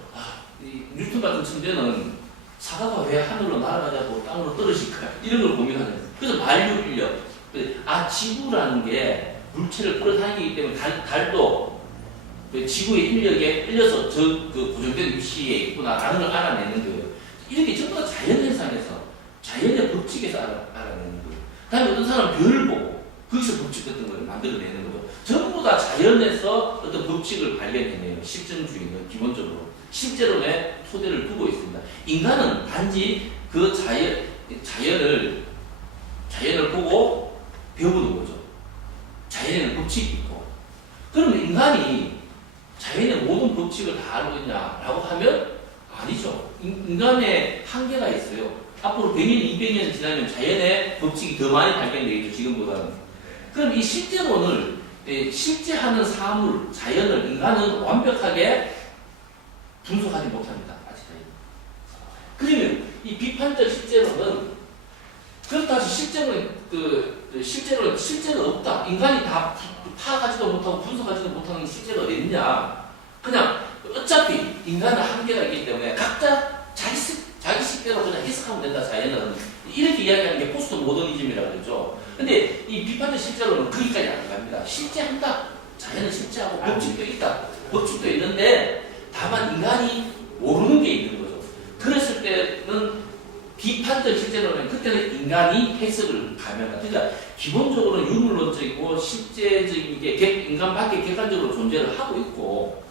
이 뉴턴 같은 천재는 사과가 왜 하늘로 날아가자고 땅으로 떨어질까? 이런 걸 고민하는 거예요. 그래서 만유인력. 지구라는 게 물체를 끌어당기기 때문에 달도 지구의 인력에 끌려서 그 고정된 위치에 있구나라는 걸 알아내는 거예요. 이렇게 전부 다 자연현상에서, 자연의 법칙에서 알아내는 거예요. 다음에 어떤 사람은 별을 보고 거기서 법칙 같은 걸 만들어내는 거죠. 전부 다 자연에서 어떤 법칙을 발견해내요. 실증주의는 기본적으로 실제론의 토대를 두고 있습니다. 인간은 단지 그 자연을 보고 배우는 거죠. 자연에는 법칙이 있고. 그럼 인간이 자연의 모든 법칙을 다 알고 있냐라고 하면 아니죠. 인간의 한계가 있어요. 앞으로 100년, 200년 지나면 자연의 법칙이 더 많이 발견되겠죠, 지금보다는. 그럼 이 실제론을, 실제하는 사물, 자연을 인간은 완벽하게 분석하지 못합니다, 아직까지. 그러면 이 비판적 실제론은 그렇다 해서 실제로는 없다. 인간이 다 파악하지도 못하고 분석하지도 못하는 실제가 어디 있냐. 그냥 어차피 인간은 한계가 있기 때문에 각자 자기 식대로 그냥 해석하면 된다, 자연은. 이렇게 이야기하는 게 포스트 모더니즘이라고 그러죠. 근데 이 비판적 실제로는 거기까지 안 갑니다. 실제한다. 자연은 실제하고 법칙도 있다. 법칙도 있는데 다만 인간이 모르는 게 있는 거죠. 그랬을 때는 비판적 실제로는 그때는 인간이 해석을 가면한다. 그러니까 기본적으로는 유물론적이고 실제적인 게 인간 밖에 객관적으로 존재를 하고 있고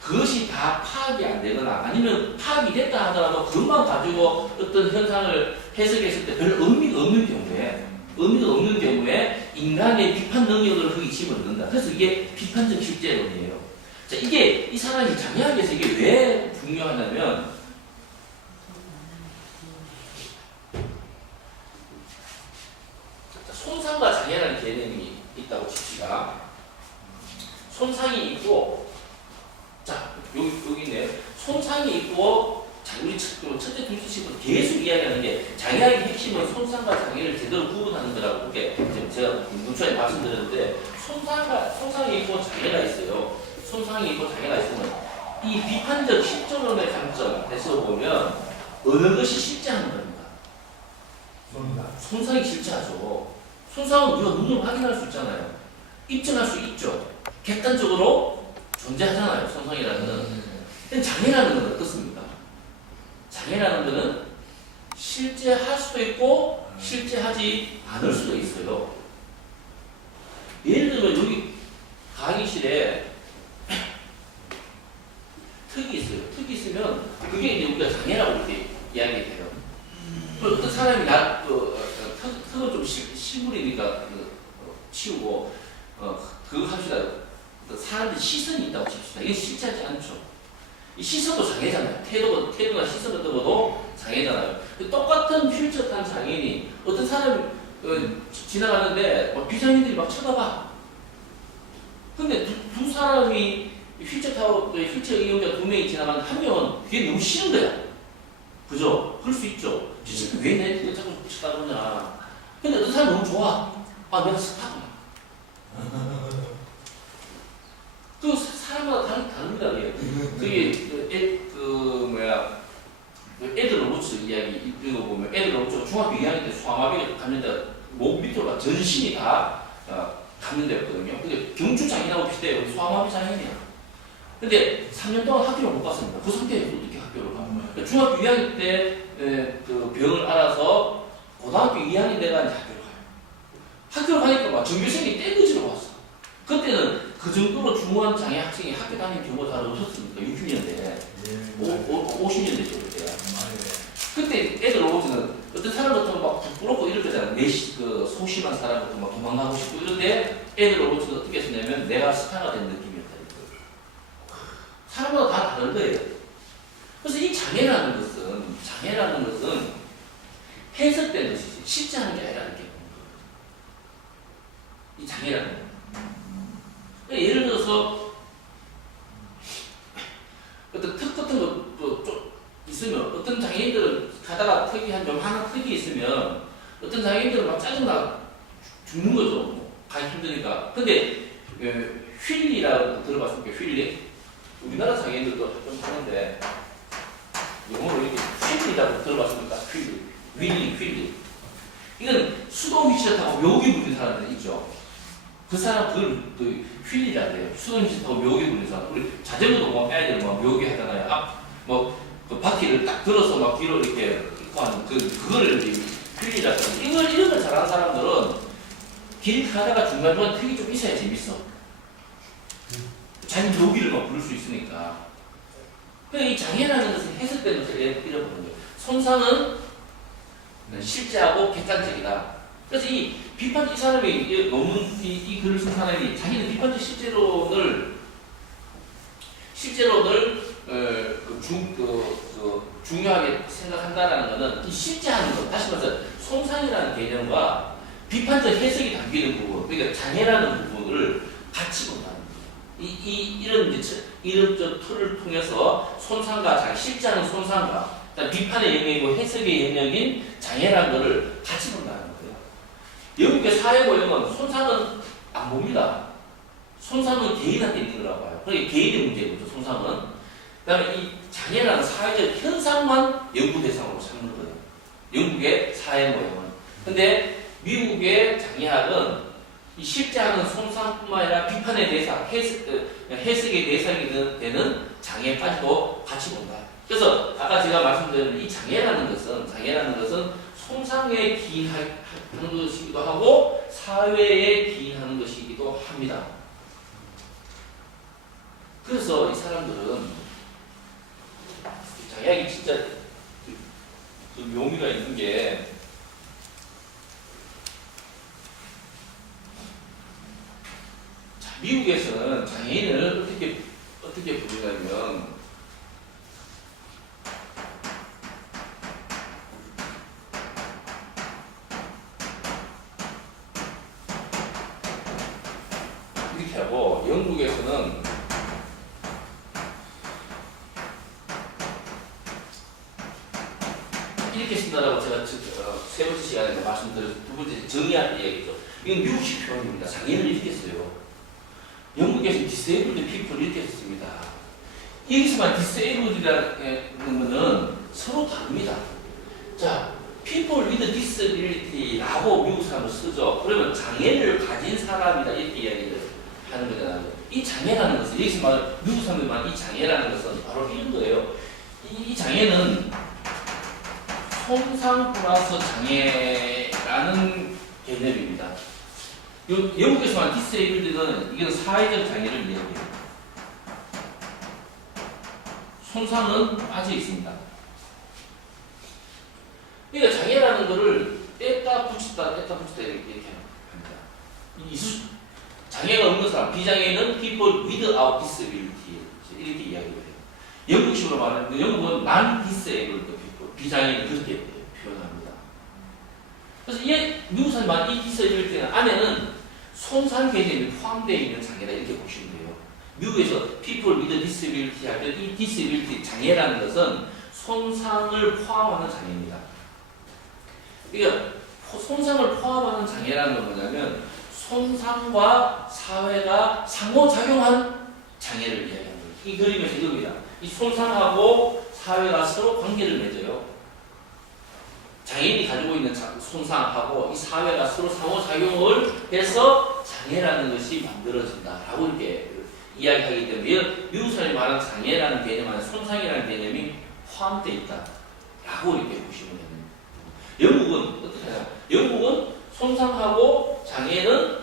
그것이 다 파악이 안 되거나 아니면 파악이 됐다 하더라도 그것만 가지고 어떤 현상을 해석했을 때 별 의미가 없는 경우에 인간의 비판 능력을 거기 집어넣는다. 그래서 이게 비판적 실제론이에요. 자, 이 사람이 장애학에서 이게 왜 중요하냐면 손상과 장애라는 개념이 있다고 칩시다. 손상이 있고, 자, 여기 있네요. 손상이 있고, 자, 우리 첫째, 둘째 식으로 계속 이야기하는 게 장애학의 핵심은 손상과 장애를 제대로 구분하는 거라고 그렇게 제가 문초에 말씀드렸는데, 손상이 있고 장애가 있어요. 손상이 있고 장애가 있으면 이 비판적 실존론의 관점에서 보면 어느 것이 실제하는 겁니다. 손상이 실제하죠. 손상은 우리가 눈으로 확인할 수 있잖아요. 입증할 수 있죠. 객관적으로 존재하잖아요. 손상이라는 것은. 장애라는 건 어떻습니까? 장애라는 것은 실제할 수도 있고 실제하지 않을 수도 있어요. 예를 들면 여기 강의실에 턱이 있어요. 턱이 있으면 그게 이제 우리가 장애라고 이렇게 이야기해요. 어떤 사람이 턱은 좀 실물이니까 치우고 그거 합시다. 사람들이 시선이 있다고 칩시다. 이게 실제하지 않죠. 이 시선도 장애잖아요. 태도나 시선 같은 것도 장애잖아요. 똑같은 휠체어탄 장애인이 어떤 사람이 지나가는데 비장애인들이 막 쳐다봐. 근데 두 사람이 휠체어 이용자 두 명이 지나가는데 한 명은 그게 너무 싫은 거야. 그죠? 그럴 수 있죠. 왜 내 자꾸 쳐다보냐. 근데 어떤 사람은 너무 좋아. 내가 스타구나. 그 사람마다 다릅니다. 그게 애들 로봇 이야기 이거 보면 애들 로봇 중학교 2학년 때 소아마비 갔는데 몸 밑으로 전신이 다 감염되었거든요. 근데 경추 장애하고 비슷해요. 소아마비 장애인이야. 근데 3년 동안 학교를 못 갔습니다. 그 상태에서 어떻게 학교를 가? 그러니까 중학교 2학년 때 그 병을 알아서 고등학교 2학년 돼가 이제 학교를 가요. 학교를 가니까 막 전교생이 떼거지로 왔어. 그때는 그 정도로 중후한 장애 학생이 학교 다니는 경우가 잘 없었습니까? 60년대, 50년대죠 그때. 그때 애들 오고서는 어떤 사람 같으면 막 부끄럽고 이럴 거잖아요. 소심한 사람 같으면 막 도망가고 싶고 이런데 애들 오고서는 어떻게 했냐면 내가 스타가 된 느낌이었다. 사람마다 다 다른 거예요. 그래서 이 장애라는 것은 해석된 것이지 실제 하는 게 아니라 이렇게 보는 거예요. 이 장애라는 거. 예를 들어서 어떤 특 같은 것도 좀 있으면 어떤 장애인들은 가다가 턱이 한 요만한 턱이 있으면 어떤 장애인들은 막 짜증나 죽는 거죠. 뭐, 가기 힘드니까. 근데 휠리라고 들어봤습니까? 휠리? 우리나라 장애인들도 좀 하는데 영어로 이렇게 휠리라고 들어봤습니까? 휠리. 이건 수동 휠체어 타고 묘기 부리는 사람들 있죠. 그 사람 그걸 또 휠리라 그래요. 수동 휠체어 타고 묘기 부리는 사람. 우리 자전거도 뭐 애들 막 묘기 하잖아요. 그 바퀴를 딱 들어서 막 뒤로 이렇게 입고 하는 그거를 휠리라 그래요. 이런 걸 잘하는 사람들은 길 가다가 중간중간 턱이 좀 있어야 재밌어. 자기 묘기를 막 부를 수 있으니까. 그러니까 이 장애라는 것은 해석되는 것을 잃어버리는 거예요. 손상은 실제하고 객관적이다. 그래서 이 사람이 논문 이 글을 쓴 사람이 자기는 비판적 실제론을 중요하게 생각한다는 것은 이 실제하는 것, 다시 말해서 손상이라는 개념과 비판적 해석이 담기는 부분, 그러니까 장애라는 부분을 같이 본다는 거예요. 이런 틀을 통해서 손상과 실제하는 손상과 비판의 영역이고 해석의 영역인 장애라는 것을 같이 본다는 거예요. 영국의 사회 모형은 손상은 안 봅니다. 손상은 개인한테 있는 거라고 봐요. 그러니까 개인의 문제거죠, 손상은. 그 다음에 이 장애라는 사회적 현상만 연구 대상으로 삼는 거예요. 영국의 사회 모형은. 근데 미국의 장애학은 이 실제하는 손상뿐만 아니라 비판의 대상, 해석의 대상이 되는 장애까지도 같이 본다. 그래서 아까 제가 말씀드린 이 장애라는 것은 손상에 기인하는 것이기도 하고 사회에 기인하는 것이기도 합니다. 그래서 이 사람들은 장애학이 진짜 묘미가 있는 게 미국에서는 장애인을 어떻게 부르냐면 이렇게 하고 영국에서는 이렇게 쓴다라고 제가 세 번째 시간에 말씀드린 두 번째 정의할 이야기죠. 이건 미국식 표현입니다. 장애인을 이렇게 써요. 영국에서는 disabled people 이렇게 썼습니다. 여기서만 disabled이라는 것은 서로 다릅니다. 자, people with disability라고 미국 사람을 쓰죠. 그러면 장애를 가진 사람이다 이렇게 이야기를 하는 거잖아요. 이 장애라는 것은 여기서 말 미국 사람들 말 이 장애라는 것은 바로 이런 거예요. 이 장애는 손상 플러스 장애라는 개념입니다. 영국에서 말하는 디세이블드는 이건 사회적 장애를 이야기해요. 손상은 빠져 있습니다. 그러니까 장애라는 것을 뗐다 붙였다 이렇게 합니다. 장애가 없는 사람, 비장애인은 people without disability 이렇게 이야기를 해요. 영국식으로 말하면 영국은 non-disabled people, 비장애인은 그렇게 표현합니다. 그래서 미국 사람이 말하는 이 disability는 안에는 손상 개념이 포함되어 있는 장애다 이렇게 보시면 돼요. 미국에서 people with disability 할 때 이 disability 장애라는 것은 손상을 포함하는 장애입니다. 그러니까 손상을 포함하는 장애라는 건 뭐냐면 손상과 사회가 상호작용한 장애를 이야기하는 거예요. 이 그림에서 이겁니다. 이 손상하고 사회가 서로 관계를 맺어요. 장애인이 가지고 있는 손상하고 이 사회가 서로 상호작용을 해서 장애라는 것이 만들어진다라고 이렇게 이야기하기 때문에 미국 사람이 말하는 장애라는 개념 안에 손상이라는 개념이 포함되어 있다라고 이렇게 보시면 됩니다. 영국은 어떻게 하냐? 영국은 손상하고 장애는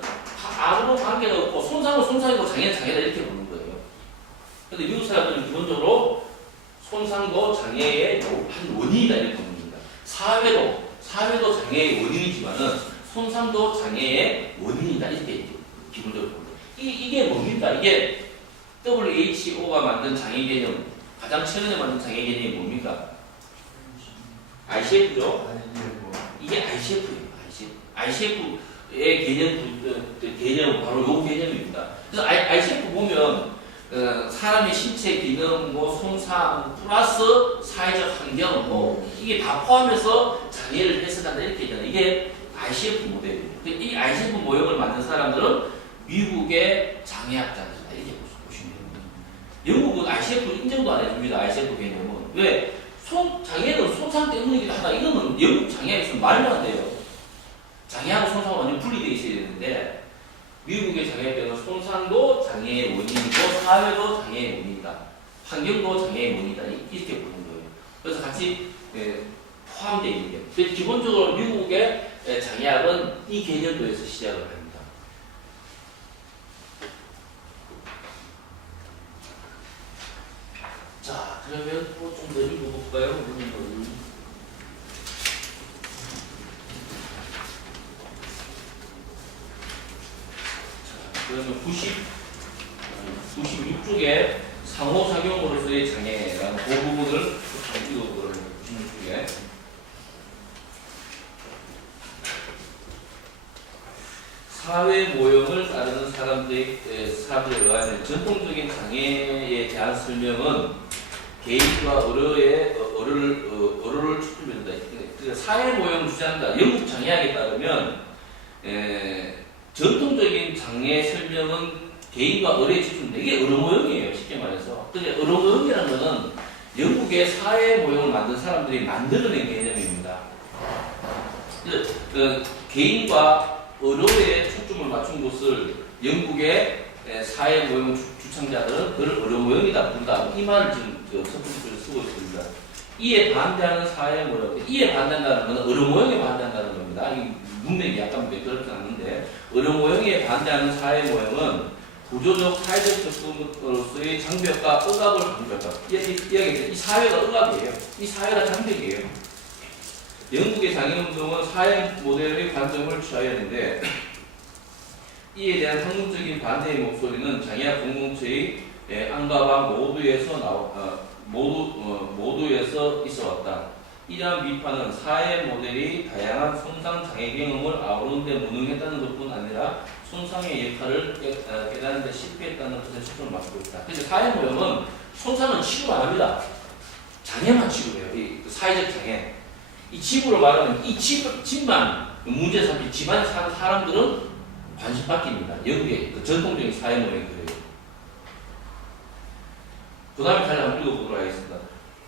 아무런 관계가 없고 손상은 손상이고 장애는 장애다 이렇게 보는 거예요. 그런데 미국 사람들은 기본적으로 손상도 장애의 한 원인이다 이렇게 보는 겁니다. 사회도 장애의 원인이지만은 손상도 장애의 원인이다 이렇게 기본적으로 봅니다. 이게 뭡니까? 이게 WHO가 만든 장애 개념 가장 최근에 만든 장애 개념이 뭡니까? ICF죠? 이게 ICF예요. ICF의 개념은 바로 요 개념입니다. 그래서 ICF 보면 사람의 신체 기능, 뭐 손상 플러스 사회적 환경, 뭐 이게 다 포함해서 장애를 해석한다 이렇게 얘기하잖아요. 이게 ICF 모델이에요. 이 ICF 모형을 만든 사람들은 미국의 장애학자들이다 이렇게 보시면 됩니다. 영국은 ICF 인정도 안 해줍니다. ICF 개념은 왜? 장애는 손상 때문이기도 하다. 이거는 영국 장애학에서는 말도 안 돼요. 장애하고 손상은 완전 분리되어 있어야 되는데 미국의 장애학자는 손상도 장애의 원인이고 사회도 장애의 원인이다. 환경도 장애의 원인이다. 이렇게 보는 거예요. 그래서 같이 포함되어 있는 게. 그래서 기본적으로 미국의 장애학은 이 개념도에서 시작을 합니다. 자, 그러면 또 좀 더 읽어볼까요? 그러면 96쪽에 상호작용으로서의 장애라는 그 부분을 읽어보도록 해요. 96쪽에. 사회 모형을 따르는 사람들에 의한 전통적인 장애에 대한 설명은 개인과 어를 축소합니다. 사회 모형을 주장한다. 영국 장애학에 따르면 전통적인 장애 설명은 개인과 어뢰에 집중된다. 이게 어뢰 모형이에요. 쉽게 말해서. 근데 어뢰 모형이라는 것은 영국의 사회 모형을 만든 사람들이 만들어낸 개념입니다. 개인과 어뢰에 초점을 맞춘 것을 영국의 사회 모형 주창자들은 그걸 어뢰 모형이다 부른다. 이 말을 지금 서술을 쓰고 있습니다. 이에 반대하는 사회 모형, 이에 반대한다는 것은 어뢰 모형에 반대한다는 겁니다. 이 문맥이 약간 매끄럽지 않는데 어뢰 모형에 반대하는 사회 모형은 구조적 사회적 접근으로서의 장벽과 억압을 강조한다. 이 사회가 억압이에요. 이 사회가 장벽이에요. 영국의 장애운동은 사회 모델의 관점을 취하여야 하는데 이에 대한 학문적인 반대의 목소리는 장애학 공동체의 안과 방 모두에서 있어왔다. 이러한 비판은 사회 모델이 다양한 손상 장애 경험을 아우르는 데 무능했다는 것뿐 아니라 손상의 역할을 깨닫는 데 실패했다는 것에 초점을 맞추고 있다. 그래서 사회 모형은 손상은 치료 안 합니다. 장애만 치료해요. 이 사회적 장애. 이 집으로 말하면 이 집만 문제 삼지 집안에 사는 사람들은 관심 바뀝니다. 영국의 전통적인 사회 모형이 그래요. 그 다음에 다시 한번 읽어보도록 하겠습니다.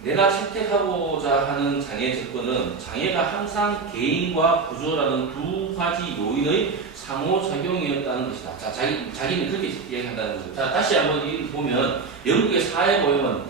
내가 채택하고자 하는 장애 접근은 장애가 항상 개인과 구조라는 두 가지 요인의 상호작용이었다는 것이다. 자, 자기는 그렇게 이야기한다는 거죠. 자, 다시 한번 보면 영국의 사회 모형은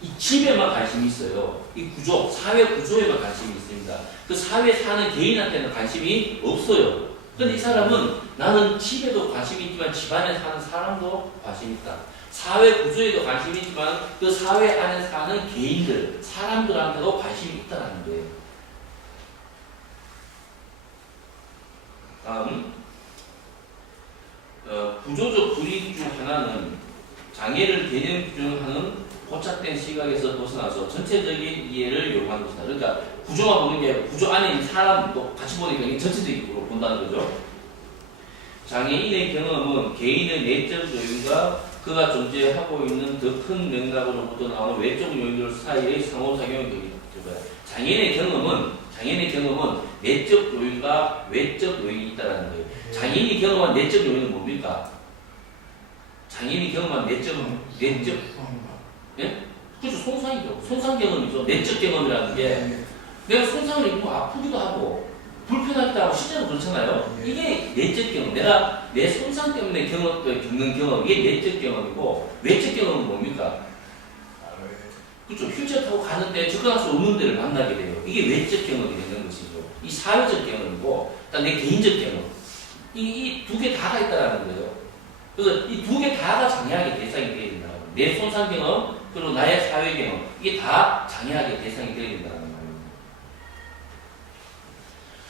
이 집에만 관심이 있어요. 이 구조, 사회 구조에만 관심이 있습니다. 그 사회에 사는 개인한테는 관심이 없어요. 근데 이 사람은 나는 집에도 관심이 있지만 집안에 사는 사람도 관심이 있다. 사회 구조에도 관심이 있지만 그 사회 안에 사는 개인들, 사람들한테도 관심이 있다는 거예요. 다음, 구조적 불이익 중 하나는 장애를 개념 규정하는 고착된 시각에서 벗어나서 전체적인 이해를 요구하는 것이다. 그러니까 구조만 보는 게 아니라 구조 안에 있는 사람도 같이 보니까 이게 전체적으로 본다는 거죠. 장애인의 경험은 개인의 내적 요인과 그가 존재하고 있는 더 큰 맥락으로부터 나오는 외적 요인들 사이의 상호작용이 되는 거예요. 장애인의 경험은 내적 요인과 외적 요인이 있다는 거예요. 장애인이 경험한 내적 요인은 뭡니까? 장애인이 경험한 내적 예? 그렇죠. 손상이죠. 손상 경험이죠. 내적 경험이라는 게 내가 손상을 입고 아프기도 하고 불편하기도 하고 실제로 그렇잖아요. 이게 내적 경험. 내가 내 손상 때문에 겪는 경험, 이게 내적 경험이고 외적 경험은 뭡니까? 그렇죠. 휠체어 타고 가는데 접근할 수 없는 데를 만나게 돼요. 이게 외적 경험이 되는 것이죠. 이 사회적 경험이고 내 개인적 경험. 이 두 개 다가 있다는 거예요. 그래서 이 두 개 다가 장애학의 대상이 되어야 된다는 거예요. 내 손상 경험 그리고 나의 사회 경험 이게 다 장애학의 대상이 되어야 된다는 거예요.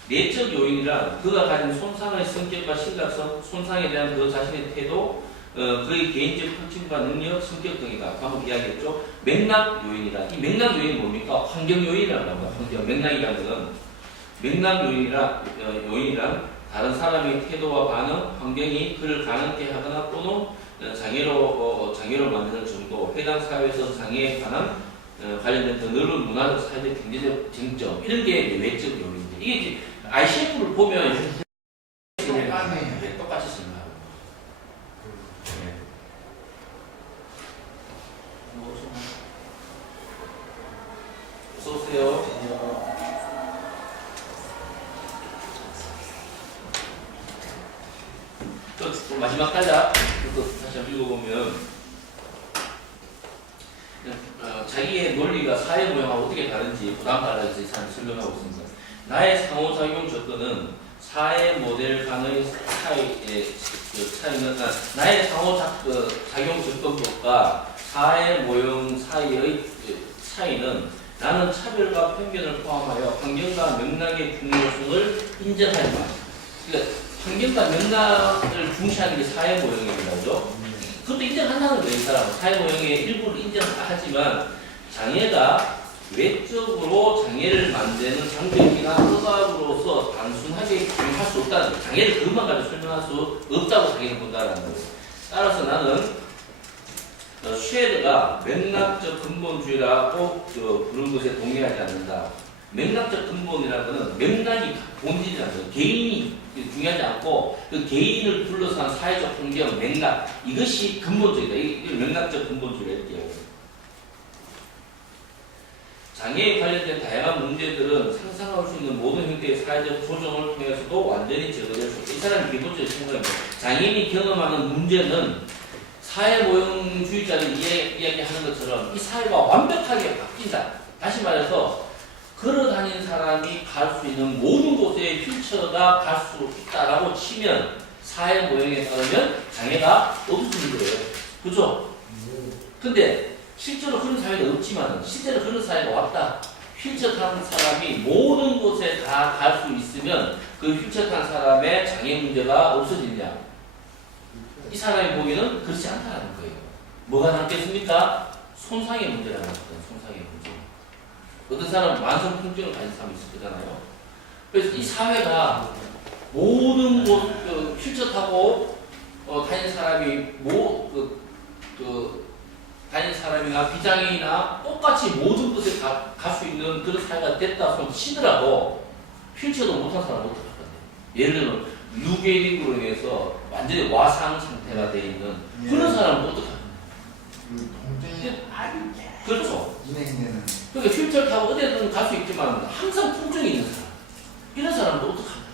내적 요인이란 그가 가진 손상의 성격과 심각성, 손상에 대한 그 자신의 태도, 그의 개인적 특징과 능력, 성격 등이다. 방금 이야기했죠. 맥락 요인이다. 이 맥락 요인이 뭡니까? 환경 요인이라고 합니다. 환경 맥락이라는 맥락 요인이란 다른 사람의 태도와 반응, 환경이 그를 가능케 하거나 또는 장애로 만드는 정도, 해당 사회에서 장애에 관한 관련된 더 넓은 문화적, 사회적, 경제적 쟁점 이런 게 외적 요인인데 이게 이제 ICF를 보면 똑같이 설명하고. 네. 어서 오세요. 또 마지막 가자. 또 다시 한번 읽어보면 자기의 논리가 사회 모형하고 어떻게 다른지 부담 가라에서 설명하고 있습니다. 나의 상호작용 조건은 사회 모델 간의 차이는 나의 상호작용 조건과 사회 모형 사이의 차이는 나는 차별과 편견을 포함하여 환경과 맥락의 중요성을 인정하지 마. 그러니까 환경과 맥락을 중시하는 게 사회 모형입니다. 그죠? 그것도 인정한다는 거예요. 이 사람은 사회 모형의 일부를 인정하지만 장애가 외적으로 장애를 만드는 장벽이나 허각으로서 단순하게 규정할 수 없다는 거예요. 장애를 그것만 가지고 설명할 수 없다고 자기는 본다는 거예요. 따라서 나는 쉐드가 맥락적 근본주의라고 부르는 것에 동의하지 않는다. 맥락적 근본이라는 것은 맥락이 본질이라는 거예요. 개인이 중요하지 않고 그 개인을 둘러싼 사회적 환경, 맥락 이것이 근본적이다. 이게 맥락적 근본주의라 이렇게 이야기해요. 장애에 관련된 다양한 문제들은 상상할 수 있는 모든 형태의 사회적 조정을 통해서도 완전히 제거될 수 있다. 이 사람이 기본적인 생각입니다. 장애인이 경험하는 문제는 사회 모형주의자를 이야기하는 것처럼 이 사회가 완벽하게 바뀐다. 다시 말해서 걸어다니는 사람이 갈 수 있는 모든 곳에 휠체어가 갈 수 있다라고 치면 사회 모형에 따르면 장애가 없어지는 거예요. 그죠? 근데 실제로 그런 사회가 없지만 실제로 그런 사회가 왔다. 휠체어 타는 사람이 모든 곳에 다 갈 수 있으면 그 휠체어 타는 사람의 장애 문제가 없어지냐? 이 사람이 보기에는 그렇지 않다는 거예요. 뭐가 남겠습니까? 손상의 문제라는 거예요. 손상의 문제. 어떤 사람은 만성통증을 가진 사람이 있을 거잖아요. 그래서 이 사회가 모든 곳, 휠체어 타고 다니는 사람이 다니는 사람이나 비장애인이나 똑같이 모든 곳에 갈 수 있는 그런 사회가 됐다 손 치더라도 휠체어도 못한 사람은 어떡할 건데? 예를 들면 루게릭으로 인해서 완전히 와상 상태가 돼 있는 그런 사람은 어떡할 건데? 통증이 아주 그렇죠. 진행되는. 그러니까 휠체어 타고 어디든 갈 수 있지만 항상 통증이 있는 사람 이런 사람도 어떡하냐?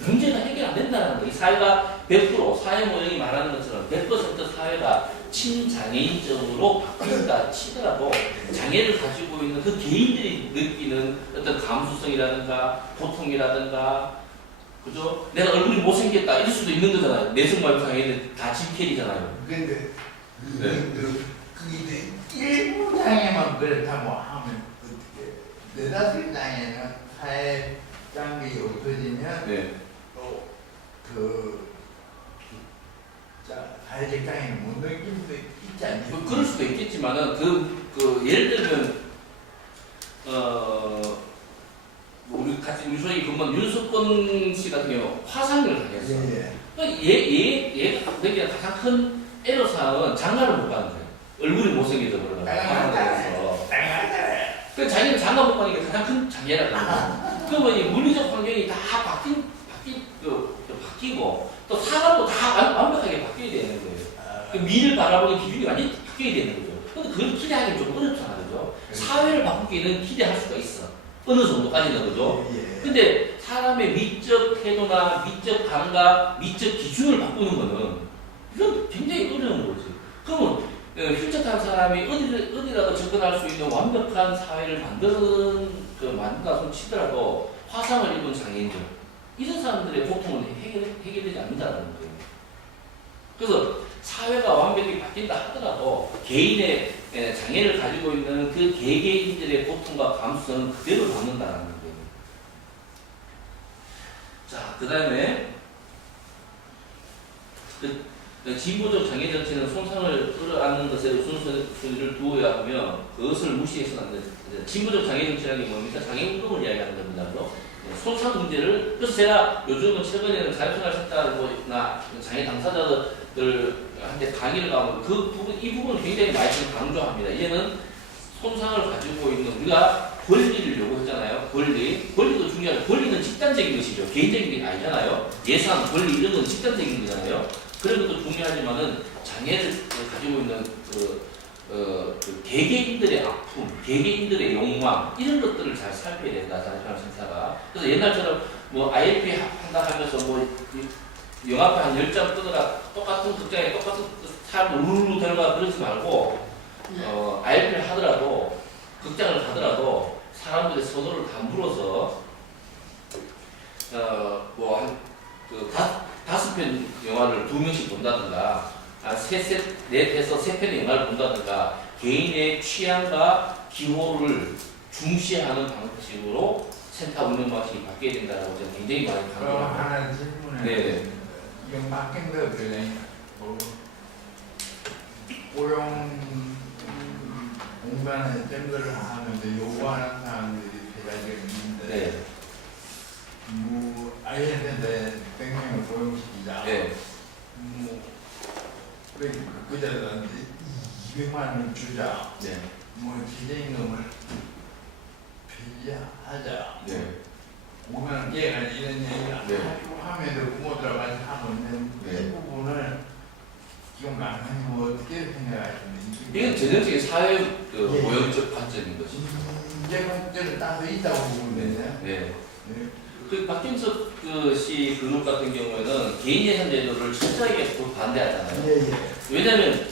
문제가 해결 안 된다는 거예요. 이 사회가 100% 사회 모형이 말하는 것처럼 100% 사회가 친장애인적으로 바뀐다 치더라도 장애를 가지고 있는 그 개인들이 느끼는 어떤 감수성이라든가 고통이라든가 그죠? 내가 얼굴이 못생겼다 이럴 수도 있는 거잖아요. 내성마비 장애는 다 집캐리잖아요. 근데 네. 그게 일부 장애만 그렇다고 하면 어떻게? 네다섯 장애는 사회 장벽이 없어지면 네. 사회적 장애는 못 느낄 수 있지 않습니까? 그럴 수도 있겠지만은 예를 들면 우리 소위 근무한 윤석권 씨 같은 경우 화상을 당했어. 얘가 내게 가장 큰 애로사항은 장가를 못 가는 거예요. 얼굴이 못생겨서 그러는 거예요. 화상을 당해서. 그 자기는 장가 못 가는 게 가장 큰 장애라는 거예요. 그러면 이 물리적 환경이 다 바뀌고 또 사람도 다 완벽하게 바뀌어야 되는 거예요. 그 미를 바라보는 기준이 완전히 바뀌어야 되는 거죠. 근데 그걸 기대하기 좀 어렵잖아, 그죠? 사회를 바꾸기는 기대할 수가 있어. 어느 정도까지는, 그죠? 근데 사람의 미적 태도나 미적 감각, 미적 기준을 바꾸는 거는 이건 굉장히 어려운 거지. 그러면 휠체어 탄 사람이 어디라도 접근할 수 있는 완벽한 사회를 만든다 손 치더라도 화상을 입은 장애인들 이런 사람들의 고통은 해결되지 않는다는 거예요. 그래서 사회가 완벽히 바뀐다 하더라도 개인의 장애를 가지고 있는 그 개개인들의 고통과 감수성은 그대로 남는다는 거예요. 자, 그 다음에 진보적 장애 정치는 손상을 끌어안는 것에 우선순위를 두어야 하며 그것을 무시해서는 안 된다. 진보적 장애 정치라는 게 뭡니까? 장애 운동을 이야기하는 겁니다. 손상 문제를, 그래서 제가 요즘은 최근에는 자율생활 sector나 장애 당사자들한테 강의를 가면 그 부분, 이 부분을 굉장히 많이 강조합니다. 얘는 손상을 가지고 있는, 우리가 권리를 요구했잖아요. 권리도 중요하죠. 권리는 집단적인 것이죠. 개인적인 게 아니잖아요. 예산, 권리 이런 건 집단적인 거잖아요. 그런 것도 중요하지만은 장애를 가지고 있는 그 개개인들의 아픔, 개개인들의 욕망 이런 것들을 잘 살펴야 된다. 자율생활 센터가. 그래서 옛날처럼 뭐 ILP 한다 하면서 뭐 영화판 한 10장 뜨거나 똑같은 극장에 똑같은 사람 우르르 들어가 그러지 말고 ILP를 하더라도 극장을 가더라도 사람들의 선호를 다 물어서 다섯 편 영화를 2명씩 본다든가 넷에서 3편의 영화를 본다든가 개인의 취향과 기호를 중시하는 방식으로 센터 운영 방식이 바뀌어야 된다고 저는 굉장히 많이 그럼 강조합니다. 하나 질문을 네. 이건 바뀐 거 그냥 고용 공간에 잼들을 하는데 요구하는 사람들이 세 가지가 있는데 네. 아이한테 100명을 고용시키자. 네. 그자들한테 200만 원 주자. 네. 기재임금을 폐지하자. 네. 5만 원 얘가 이런 얘기를 네. 하고 하면서 부모들하고 같이 하고 있는 네. 이 부분을 지금 많이 어떻게 생각하십니까? 이건 전형적인 사회 예. 모형적 관점인 거죠. 이제 문제는 따로 있다고 보면 되네요. 네. 네. 그 박경석 씨 그룹 같은 경우에는 개인 예산 제도를 철저하게 반대하잖아요. 예. 왜냐하면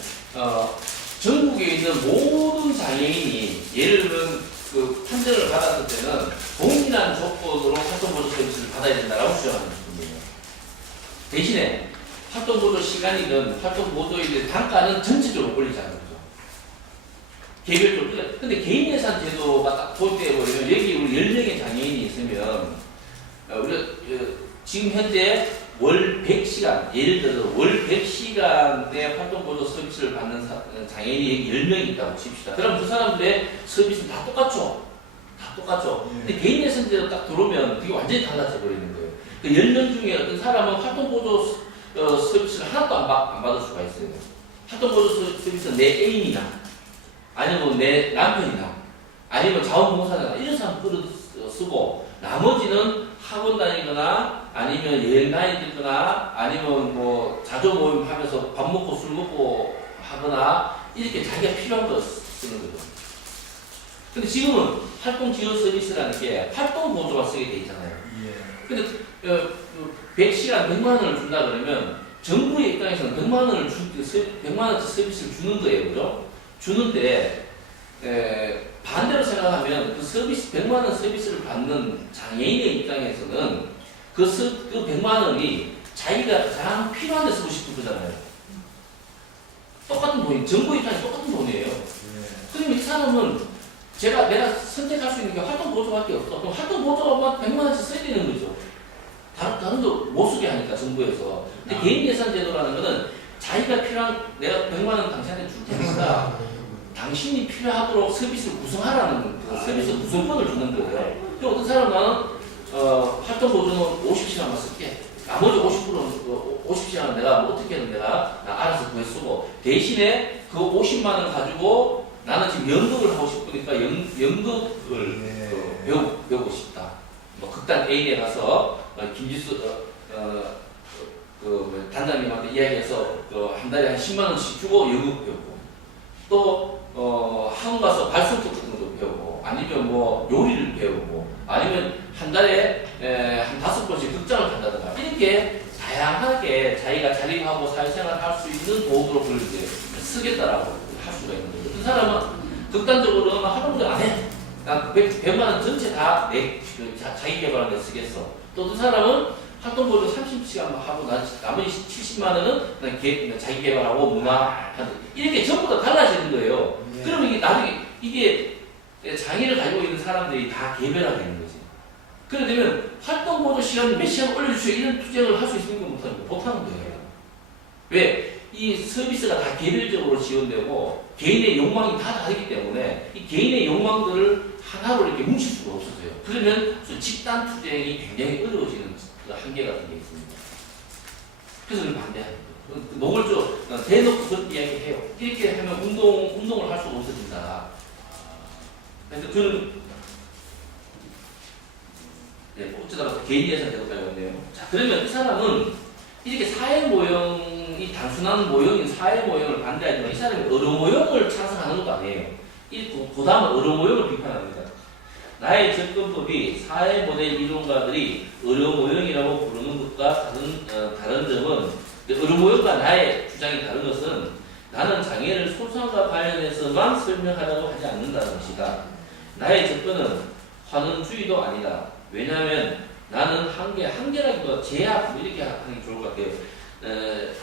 전국에 있는 모든 장애인이 예를 들면 그 판정을 받았을 때는 동일한 조건으로 활동보조 서비스를 받아야 된다고 주장하는 분이에요. 대신에 활동보조 시간이든 활동보조의 단가는 전체적으로 올리자는 거죠. 개별적으로. 근데 개인 예산 제도가 딱 도입되어 버리면 여기 우리 10명의 장애인이 있으면 우리가 지금 현재 월 100시간, 예를 들어서 월 100시간대 활동보조 서비스를 받는 장애인이 10명이 있다고 칩시다. 그럼 그 사람들의 서비스는 다 똑같죠? 다 똑같죠? 예. 근데 개인 예산제로 딱 들어오면 그게 완전히 달라져 버리는 거예요. 그 10명 중에 어떤 사람은 활동보조 서비스를 하나도 안 받을 수가 있어요. 활동보조 서비스는 내 애인이나, 아니면 내 남편이나, 아니면 자원봉사자나, 이런 사람 끌어 쓰고, 나머지는 학원 다니거나 아니면 여행 다니거나 아니면 뭐 자조 모임 하면서 밥 먹고 술 먹고 하거나 이렇게 자기가 필요한 거 쓰는 거죠. 근데 지금은 활동 지원 서비스라는 게 활동 보조가 쓰게 돼 있잖아요. 예. 근데 100시간 100만 원을 준다 그러면 정부의 입장에서는 100만 원을 100만 원치 서비스를 주는 거예요. 그죠? 주는데 반대로 생각하면 그 서비스 100만 원 서비스를 받는 장애인의 입장에서는 그 100만 원이 자기가 가장 필요한 데 쓰고 싶은 거잖아요. 똑같은 돈이, 정부 입장에 똑같은 돈이에요. 그러면 이 사람은 내가 선택할 수 있는 게 활동 보조밖에 없어. 그럼 활동 보조만 100만 원씩 써야 되는 거죠. 다른 거 못 쓰게 하니까 정부에서. 근데 개인 예산 제도라는 거는 자기가 필요한, 내가 100만 원 당신한테 줄 테니까 당신이 필요하도록 서비스를 구성하라는 그 서비스 구성권을 주는 거예요. 또 어떤 사람은 활동 보조는 50시간만 쓸게. 나머지 50시간은 내가 뭐 어떻게든 내가 알아서 구해 쓰고 대신에 그 50만 원 가지고 나는 지금 연극을 하고 싶으니까 연극을 배우고 싶다. 뭐 극단 A에 가서 김지수 단장님한테 이야기해서 한 달에 한 10만 원씩 주고 연극 배우고 또 학원 가서 발성법 같은 것도 배우고 아니면 뭐 요리를 배우고 아니면 한 달에 한 5번씩 극장을 간다든가 이렇게 다양하게 자기가 자립하고 사회생활을 할 수 있는 도구로 그걸 이제 쓰겠다라고 할 수가 있는 거죠. 그 사람은 극단적으로는 학원도 안 해. 난 100만 원 전체 다 자기 개발하는 데 쓰겠어. 또 어떤 사람은 활동보조 30시간만 하고 나머지 70만 원은 자기 개발하고 문화 이렇게 전부 다 달라지는 거예요. 예. 그러면 이게 나중에 이게 장애를 가지고 있는 사람들이 다 개별화가 되는 거지. 그래 되면 활동보조 시간 몇 시간 올려주시오 이런 투쟁을 할 수 있는 건 못하는 거예요. 왜? 이 서비스가 다 개별적으로 지원되고 개인의 욕망이 다 다르기 때문에 이 개인의 욕망들을 하나로 이렇게 뭉칠 수가 없었어요. 그러면 집단 투쟁이 굉장히 어려워지는 그 한계 같은 게 있습니다. 그래서 저는 반대합니다. 노골적으로 대놓고 그런 이야기 해요. 이렇게 하면 운동을 할 수가 없어진다. 그래서 저는 네, 어쩌다가 개인 예산 되었다고 했네요. 자, 그러면 이 사람은 이렇게 사회 모형이 단순한 모형인 사회 모형을 반대하지만 이 사람이 어로 모형을 찬성하는 것도 아니에요. 그 다음은 어로 모형을 비판합니다. 나의 접근법이 사회 모델 이론가들이 어로 모형이라고 부르는 것과 다른 점은 어로 모형과 나의 주장이 다른 것은 나는 장애를 손상과 관련해서만 설명하려고 하지 않는다는 것이다. 나의 접근은 환원주의도 아니다. 왜냐하면 나는 한계라기보다 제약, 이렇게 하는 게 좋을 것 같아요.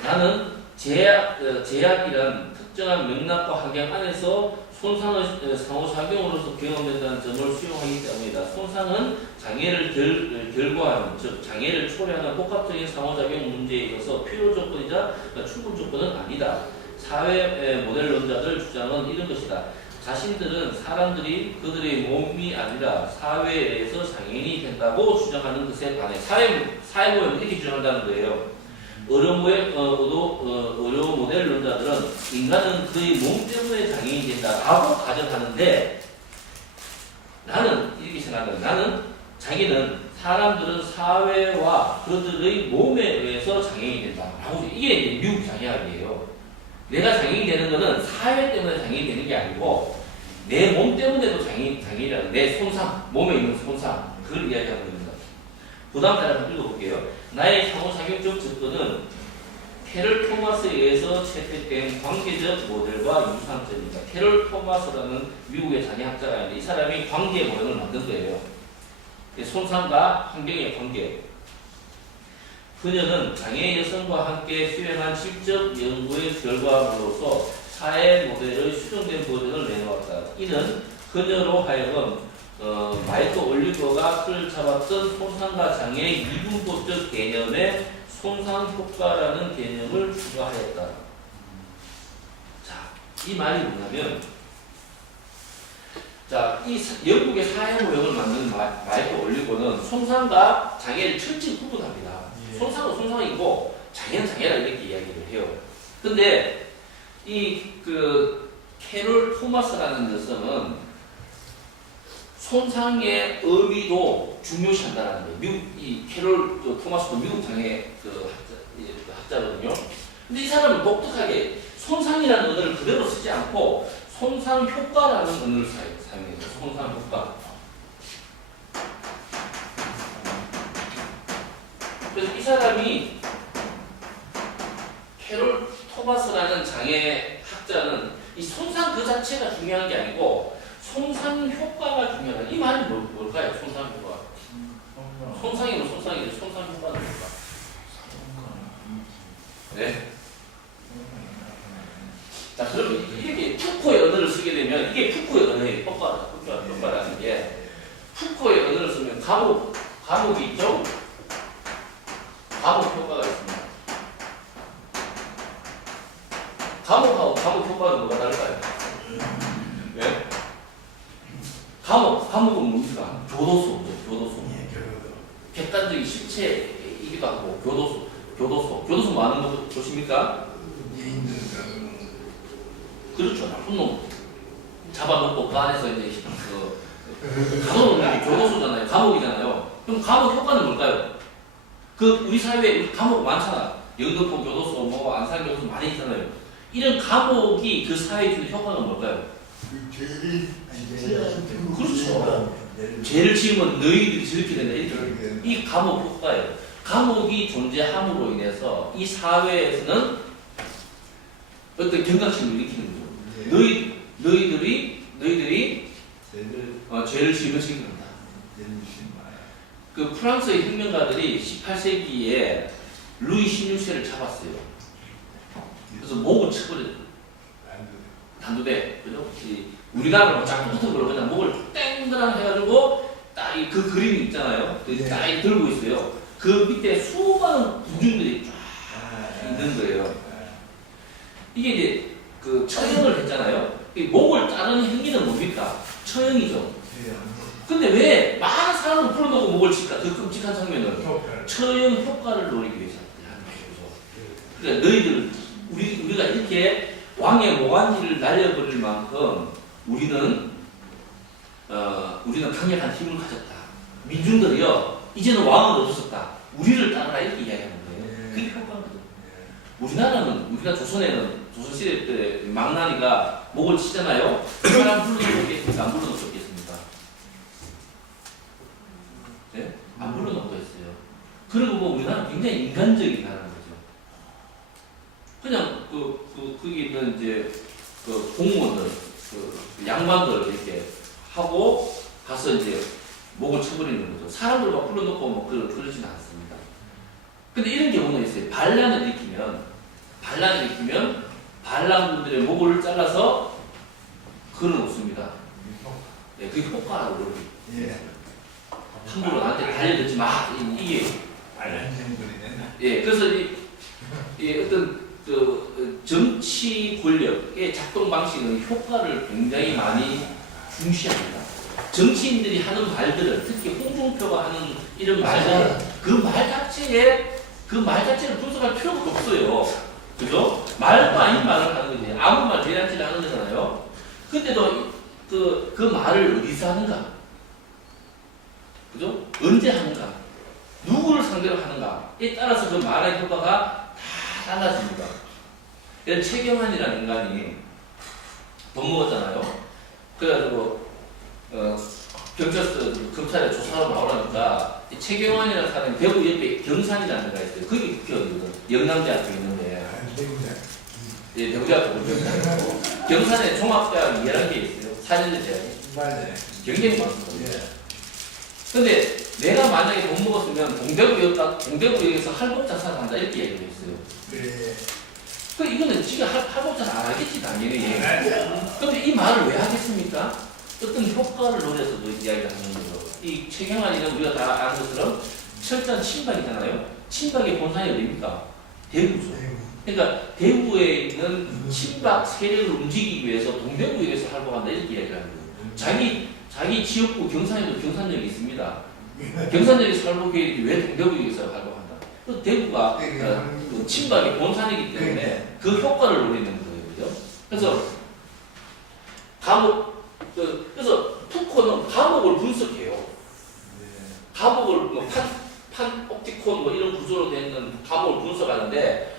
나는 제약이란 특정한 맥락과 환경 안에서 손상의 상호작용으로서 경험된다는 점을 수용하기 때문이다. 손상은 장애를 결과하는, 즉 장애를 초래하는 복합적인 상호작용 문제에 있어서 필요 조건이자 충분 조건은 아니다. 사회 모델론자들 주장은 이런 것이다. 자신들은 사람들이 그들의 몸이 아니라 사회에서 장애인이 된다고 주장하는 것에 반해 사회 모형 이렇게 주장한다는 거예요. 어려 모델론자들은 인간은 그의 몸 때문에 장애인이 된다라고 가정하는데 나는 이렇게 생각합니다. 나는 자기는 사람들은 사회와 그들의 몸에 의해서 장애인이 된다라고 이게 미국 장애학이에요. 내가 장애인이 되는 것은 사회 때문에 장애인이 되는 게 아니고 내 몸 때문에도 장애인이라는 내 손상, 몸에 있는 손상 그걸 이야기하는 겁니다. 그 다음 따라 한번 읽어볼게요. 나의 상호작용적 접근은 캐럴 토마스에 의해서 채택된 관계적 모델과 유사한 점입니다. 캐럴 토마스라는 미국의 장애학자가 있는데 이 사람이 관계 모형을 만든 거예요. 손상과 환경의 관계. 그녀는 장애 여성과 함께 수행한 실적 연구의 결과물로서 사회 모델의 수정된 버전을 내놓았다. 이는 그녀로 하여금 마이클 올리버가 틀을 잡았던 손상과 장애의 이분법적 개념의 손상 효과라는 개념을 추가하였다. 자, 이 말이 뭐냐면, 자, 이 영국의 사회 모형을 만든 마이클 올리버는 손상과 장애를 철저히 구분합니다. 손상은 손상이고 장애는 장애라 이렇게 이야기를 해요. 근데 캐롤 토마스라는 여성은 손상의 의미도 중요시한다는 거예요. 이 캐롤 토마스도 미국 장애 학자거든요. 근데 이 사람은 독특하게 손상이라는 언어를 그대로 쓰지 않고 손상 효과라는 언어를 사용해요. 손상 효과. 그래서 이 사람이 캐롤 토마스라는 장애 학자는 이 손상 그 자체가 중요한 게 아니고 손상 효과가 중요하다. 이 말이 뭘까요? 손상 효과. 손상이면 손상이죠. 손상 효과는 뭘까? 네. 자, 그럼 이렇게 푸코의 언어를 쓰게 되면 이게 푸코의 언어의 효과라는 게 푸코의 언어를 쓰면 감옥이 있죠? 감옥 효과가 있습니다. 감옥하고 감옥 효과는 뭐가 다를까요? 네? 감옥은 뭡니까? 교도소. 객관적인 실체이기도 하고, 교도소 많은 곳입니까? 그렇죠. 나쁜 놈 잡아놓고 그 안에서 이제 감옥은 교도소잖아요. 감옥이잖아요. 그럼 감옥 효과는 뭘까요? 우리 사회에 감옥 많잖아. 영등포 교도소, 안산교도소 많이 있잖아요. 이런 감옥이 그 사회에 주는 효과는 뭘까요? 그렇죠. 죄를 지으면 너희들이 저렇게 된다. 이렇게. 이 감옥 효과예요. 감옥이 존재함으로 인해서 이 사회에서는 어떤 경각심을 일으키는 거죠. 너희들이 죄를 지으면 책임진다. 그 프랑스의 혁명가들이 18세기에 루이 16세를 잡았어요. 그래서 목을 쳐버렸어요. 단두대, 그죠? 우리나라로 쫙 붙은 걸로 그냥 목을 땡그랑 해가지고 딱 그 그림이 있잖아요. 딱 들고 있어요. 그 밑에 수많은 군중들이 쫙 있는 거예요. 이게 이제 그 처형을 했잖아요. 이 목을 자르는 행위는 뭡니까? 처형이죠. 근데 왜 많은 사람을 풀어놓고 목을 칠까? 그 끔찍한 장면은 처형 효과를 노리기 위해서 하는 거죠. 그러니까 너희들 우리가 이렇게 왕의 모관지를 날려버릴 만큼 우리는 강력한 힘을 가졌다. 민중들이요 이제는 왕은 없었다. 우리를 따르라 이렇게 이야기하는 거예요. 그게 효과입니다. 우리나라 조선에는 조선시대 때 망나니가 목을 치잖아요. 사람 불러놓겠습니까? 안 불러놓겠습니까? 네? 안 불러놓고 했어요. 그리고 뭐 우리나라는 굉장히 인간적인 나라는 거죠. 그냥 거기 있는 이제 그 공무원들, 그 양반들 이렇게 하고 가서 이제 목을 쳐버리는 거죠. 사람들 막 불러놓고 뭐 그러지는 않습니다. 근데 이런 경우는 있어요. 반란을 일으키면 반란군들의 목을 잘라서 걸어놓습니다. 네, 그게 효과라고 그러고 함부로 나한테 달려들지 마. 이게 예, 그래서 이 어떤 그 정치 권력의 작동 방식은 효과를 굉장히 많이 중시합니다. 정치인들이 하는 말들은 특히 홍준표가 하는 이런 말들 그 말 자체를 분석할 필요가 없어요. 그죠? 말도 아닌 말을 하는 거지. 아무 말 대잔치를 하는 거잖아요. 근데도 그 말을 어디서 하는가? 그죠? 언제 하는가? 누구를 상대로 하는가에 따라서 그 말의 효과가 다 달라집니다. 최경환이라는 인간이 돈 먹었잖아요. 그래가지고 검찰에 조사하러 나오라니까 최경환이라는 사람이 대구 옆에 경산이라는 데가 있어요. 거기 국회의원이거든. 영남대학교 있는데 예, 대구대학교 경산이고 경산에 종합대학 11개 있어요. 4년제 대학이 굉장히 많습니다. 근데 내가 만약에 돈 먹었으면 동대구역에서 할복 자살을 한다 이렇게 얘기를 했어요. 그 이거는 지가 할복 자살 안 하겠지 당연히. 근데 이 말을 왜 하겠습니까? 어떤 효과를 노려서 이야기를 하는 거죠. 이 최경환이는 우리가 다 아는 것처럼 철저한 친박이잖아요. 친박의 본산이 어디입니까? 대구죠. 그러니까 대구에 있는 친박 세력을 움직이기 위해서 동대구역에서 활동한다 이렇게 이야기를 하는 거예요. 자기 지역구 경산에도 경산역이 있습니다. 경산역에서 활동해야지 왜 동대구역에서 활동한다? 또 대구가 친박의 본산이기 때문에 그 효과를 노리는 거예요. 그죠? 그래서 푸코는 감옥을 분석해요. 감옥을 뭐 판옵티콘 뭐 이런 구조로 되어 있는 감옥을 분석하는데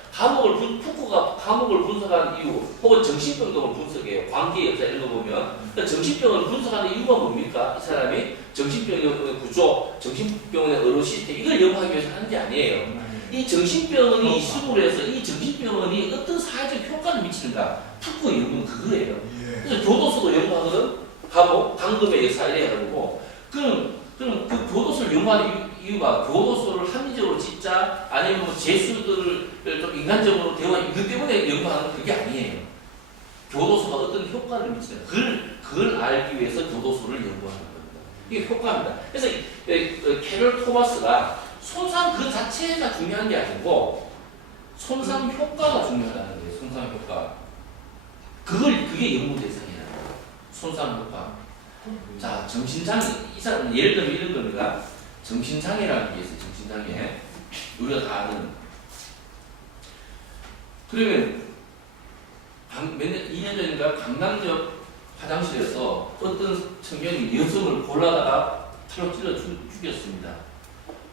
푸코가 감옥을 분석하는 이유 혹은 정신병 등을 분석해요. 관계 역사 이런 거 보면 그러니까 정신병을 분석하는 이유가 뭡니까? 이 사람이 정신병의 구조, 정신병의 의료 시스템 이걸 연구하기 위해서 하는 게 아니에요. 이 정신병원이 이식으로 해서 이 정신병원이 어떤 사회적 효과를 미치는가 푸코 연구는 그거예요. 그래서 교도소도 연구하거든. 강금의 역사 이래 가지고 그럼 그 교도소를 연구하는 이유가 교도소를 합리적으로 짓자 아니면 뭐 재수들을 좀 인간적으로 대화 이것 때문에 연구하는 그게 아니에요. 교도소가 어떤 효과를 미치는 그걸 알기 위해서 교도소를 연구하는 겁니다. 이게 효과입니다. 그래서 캐럴 토마스가 손상 그 자체가 중요한 게 아니고 손상 효과가 중요하다는 거예요. 손상 효과. 그게 연구 대상이에요. 손상 효과. 자, 정신장애. 이 사람은 예를 들면 이런 겁니다. 정신장애라는 게 있어요. 정신장애. 우리가 다 아는. 그러면 2년 전인가 강남역 화장실에서 어떤 청년이 여성을 골라다가 칼로 찔러 죽였습니다.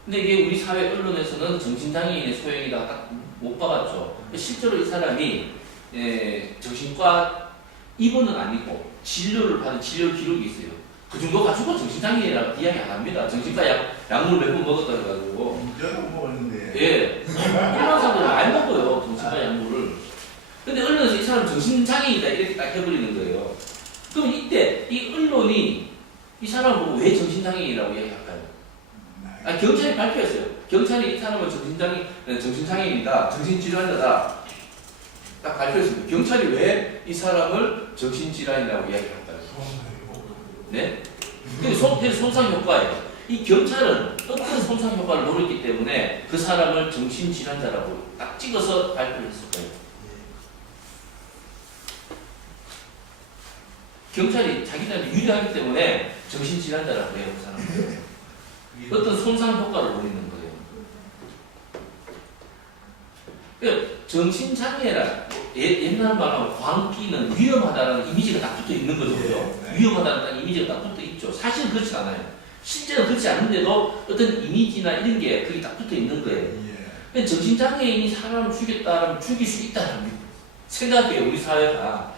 근데 이게 우리 사회 언론에서는 정신장애인의 소행이다 딱 못 박았죠. 실제로 이 사람이 정신과 입원은 아니고 진료를 받은 진료 기록이 있어요. 그 정도 가지고 정신장애라고 이야기 안 합니다. 정신과 약물 몇 번 먹었다 해가지고. 저도 먹었는데. 예. 일반 사람들은 많이 먹어요. 정신과 약물을. 근데 언론에서 이 사람 정신장애이다 이렇게 딱 해버리는 거예요. 그럼 이때 이 언론이 이 사람을 보고 왜 정신장애인이라고 이야기할까요? 경찰이 발표했어요. 경찰이 이 사람은 정신장애인이다, 정신질환자다 딱 발표했습니다. 경찰이 왜 이 사람을 정신질환이라고 이야기할까요? 네? 그게 손상 효과예요. 이 경찰은 어떤 손상 효과를 노렸기 때문에 그 사람을 정신질환자라고 딱 찍어서 발표를 했을 거예요. 경찰이 자기들한테 유리하기 때문에 정신질환자라고 해요, 그 사람들. 어떤 손상 효과를 보이는 거예요. 그러니까 정신장애라, 옛날 말하면 광기는 위험하다는 이미지가 딱 붙어 있는 거죠, 그죠? 네. 위험하다는 이미지가 딱 붙어 있죠. 사실은 그렇지 않아요. 실제로 그렇지 않은데도 어떤 이미지나 이런 게 그게 딱 붙어 있는 거예요. 예. 정신장애인이 사람을 죽였다면 죽일 수 있다는 생각이에요, 우리 사회가.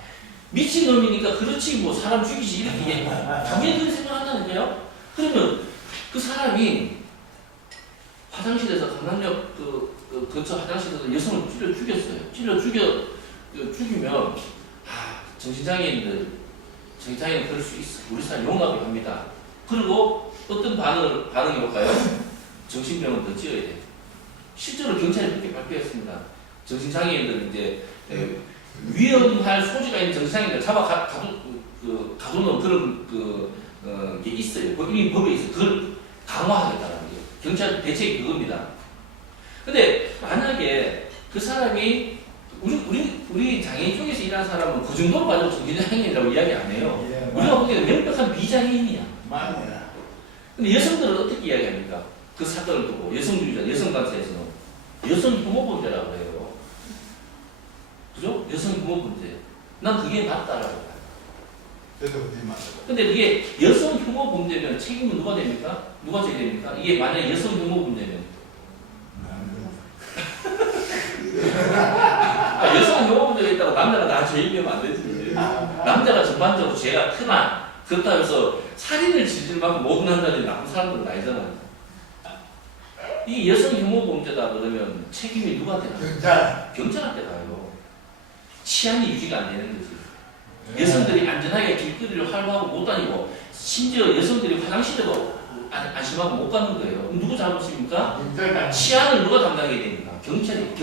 미친놈이니까 그렇지, 뭐, 사람 죽이지, 이렇게. 당연히 그렇게 생각한다는 거예요. 그러면 그 사람이 화장실에서 강남역 근처 화장실에서 여성을 찔러 죽이면, 정신장애인은 그럴 수 있어. 우리 사회 용납을 합니다. 그리고 어떤 반응이 올까요? 정신병원 더 지어야 돼. 실제로 경찰이 그렇게 발표했습니다. 정신장애인들 이제 위험할 소지가 있는 정신장애인들 가두는 그런 게 있어요. 이미 법에 있어요. 그걸 강화하겠다는 거예요. 경찰 대책이 그겁니다. 근데 만약에 그 사람이 우리 장애인 쪽에서 일하는 사람은 그 정도로 가지고 정신장애인이라고 이야기 안 해요. 예, 우리가 보기에는 명백한 비장애인이야. 맞아요. 근데 여성들은 어떻게 이야기합니까? 그 사건을 두고 여성주의자, 여성단체에서는 여성 혐오범죄라고 해요. 그죠? 여성 혐오범죄. 난 그게 맞다라고 봐요. 저도 그게 맞아요. 근데 그게 여성 혐오범죄면 책임은 누가 됩니까? 누가 져야 됩니까? 이게 만약에 여성 혐오범죄면 여성 혐오범죄가 있다고 남자가 다 죄인되면 안 되지. 남자가 전반적으로 죄가 크나 그렇다고 해서 살인을 저질 만큼 모든 남자들이 나쁜 사람들은 아니잖아요. 이 여성 혐오 범죄다 그러면 책임이 누구한테 가요? 경찰한테 가요. 치안이 유지가 안 되는 거지. 여성들이 안전하게 길거리를 활보하고 못 다니고 심지어 여성들이 화장실에도 안심하고 못 가는 거예요. 그럼 누구 잘못입니까? 치안을 누가 담당해야 됩니까? 경찰의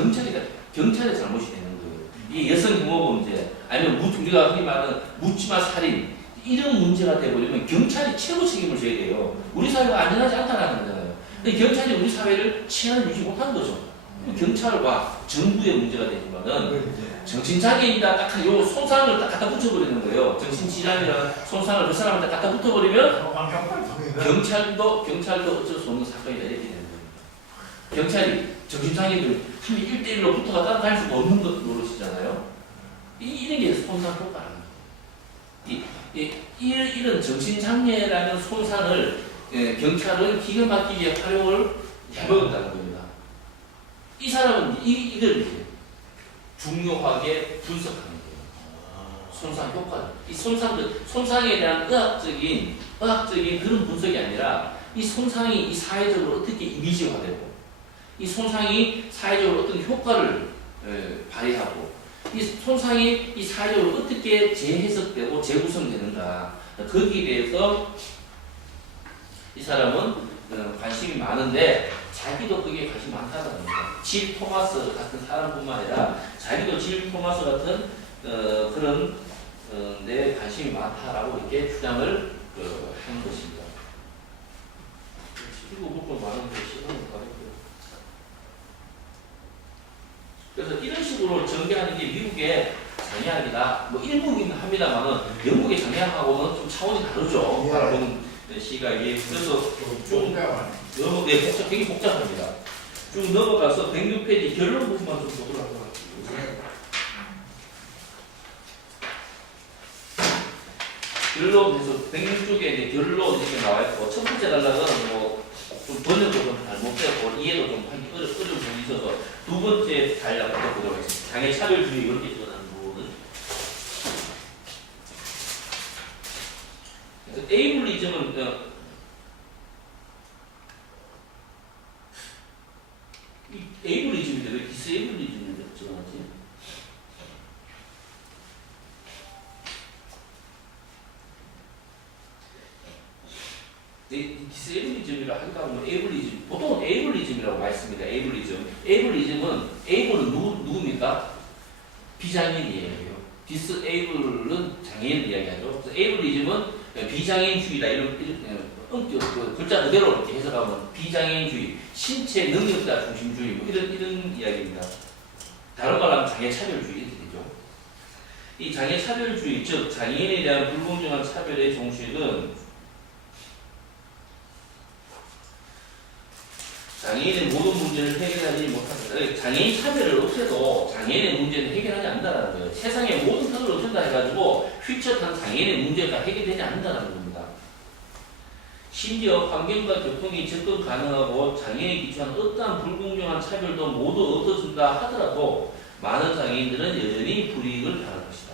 잘못이 되는 거예요. 이게 여성 혐오 범죄 아니면 우리가 흔히 말하는 묻지마 살인 이런 문제가 되어버리면 경찰이 최고 책임을 져야 돼요. 우리 사회가 안전하지 않다는 거잖아요. 근데 경찰이 우리 사회를 치안을 유지 못한 거죠. 경찰과 정부의 문제가 되지만은 정신장애인이다 딱 요 손상을 딱 갖다 붙여버리는 거예요. 정신질환이라는 손상을 그 사람한테 갖다 붙여버리면 경찰도 어쩔 수 없는 사건이다 이렇게 되는 거예요. 경찰이 정신장애인들 한 1대1로 붙어가 따라갈 수가 없는 것 노릇이잖아요. 이런 게 손상 효과라는 거예요. 이런 정신장애라는 손상을 경찰은 기가 막히게 활용을 해보겠다는 겁니다. 이 사람은 이걸 중요하게 분석하는 거예요. 손상 효과를. 이 손상에 대한 의학적인 그런 분석이 아니라 이 손상이 이 사회적으로 어떻게 이미지화되고 이 손상이 사회적으로 어떤 효과를 발휘하고 이 손상이 이 사회적으로 어떻게 재해석되고 재구성되는가 거기에 대해서 이 사람은 관심이 많은데 자기도 그게 관심이 많다는 겁니다. 질 토마스 같은 사람뿐만 아니라 자기도 질 토마스 같은 그런 데 관심이 많다라고 이렇게 주장을 한 것입니다. 이거 먹고 많은데 시간을 가겠고요. 그래서 이런 식으로 전개하는 게 미국의 장애학이다. 뭐 일부긴 합니다만은 영국의 장애학하고는 좀 차원이 다르죠. 바라보는 시각이. 그래서 좀 굉장히 복잡합니다. 쭉 넘어가서 106페이지 결론 부분만 좀 보도록 하겠습니다. 결론에서 106쪽에 이제 결론 이렇게 나와 있고 첫 번째 단락은 뭐 좀 번역도 좀 잘못되고 이해도 좀 하기 어려운 부분이 있어서 두 번째 단락부터 보도록 하겠습니다. 장애 차별주의 이런 게 드러나는 부분은 그래서 에이블리즘은 에이블리즘인데 왜 디스에이블리즘인데 적어놨지? 디스에이블리즘이라 하니까 보면 에이블리즘, 보통은 에이블리즘이라고 말씀입니다. 에이블리즘은 에이블은 누굽니까? 비장애인이에요. 디스에이블은 장애인 이야기하죠. 그래서 에이블리즘은 비장애인주의다 이런 글자 그대로 이렇게 해석하면 비장애인주의, 신체 능력자 중심주의 뭐 이런 이야기입니다. 다른 말로 하면 장애차별주의 이렇게 되죠. 이 장애 차별주의, 즉 장애인에 대한 불공정한 차별의 종식은 장애인의 모든 문제를 해결하지 못한다. 장애인 차별을 없애도 장애인의 문제는 해결하지 않는다는 거예요. 세상의 모든 것을 없앤다 해가지고 휘젓한 장애인의 문제가 해결되지 않는다는 겁니다. 심지어 환경과 교통이 접근 가능하고 장애인에 기초한 어떠한 불공정한 차별도 모두 없어진다 하더라도 많은 장애인들은 여전히 불이익을 당할 것이다.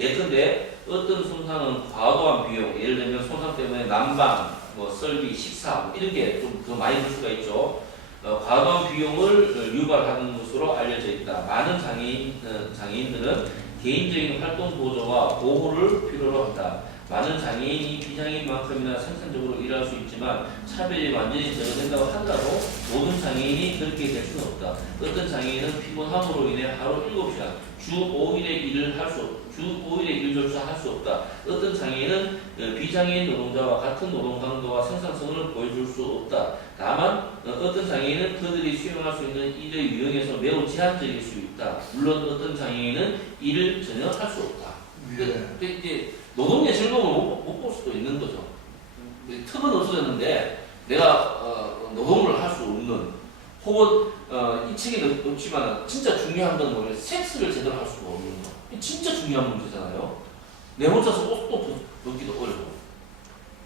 예컨대 어떤 손상은 과도한 비용, 예를 들면 손상 때문에 난방, 설비, 식사 이런 게 좀 더 많이 들 수가 있죠. 과도한 비용을 유발하는 것으로 알려져 있다. 많은 장애인들은 개인적인 활동 보조와 보호를 필요로 한다. 많은 장애인이 비장애인만큼이나 생산적으로 일할 수 있지만 차별이 완전히 제거된다고 하더라도 모든 장애인이 그렇게 될 수는 없다. 어떤 장애인은 피곤함으로 인해 하루 7시간, 주 5일의 일을 주 5일의 일조차 할 수 없다. 어떤 장애인은 비장애인 노동자와 같은 노동 강도와 생산성을 보여줄 수 없다. 다만 어떤 장애인은 그들이 수행할 수 있는 일의 유형에서 매우 제한적일 수 있다. 물론 어떤 장애인은 일을 전혀 할 수 없다. 이제 노동의 즐거움을 못 볼 수도 있는 거죠. 턱은 없어졌는데 내가 노동을 할 수 없는, 혹은 이 책에 없지만 진짜 중요한 건 뭐냐면 섹스를 제대로 할 수가 없는 거. 진짜 중요한 문제잖아요. 내 혼자서 옷도 벗기도 어려워.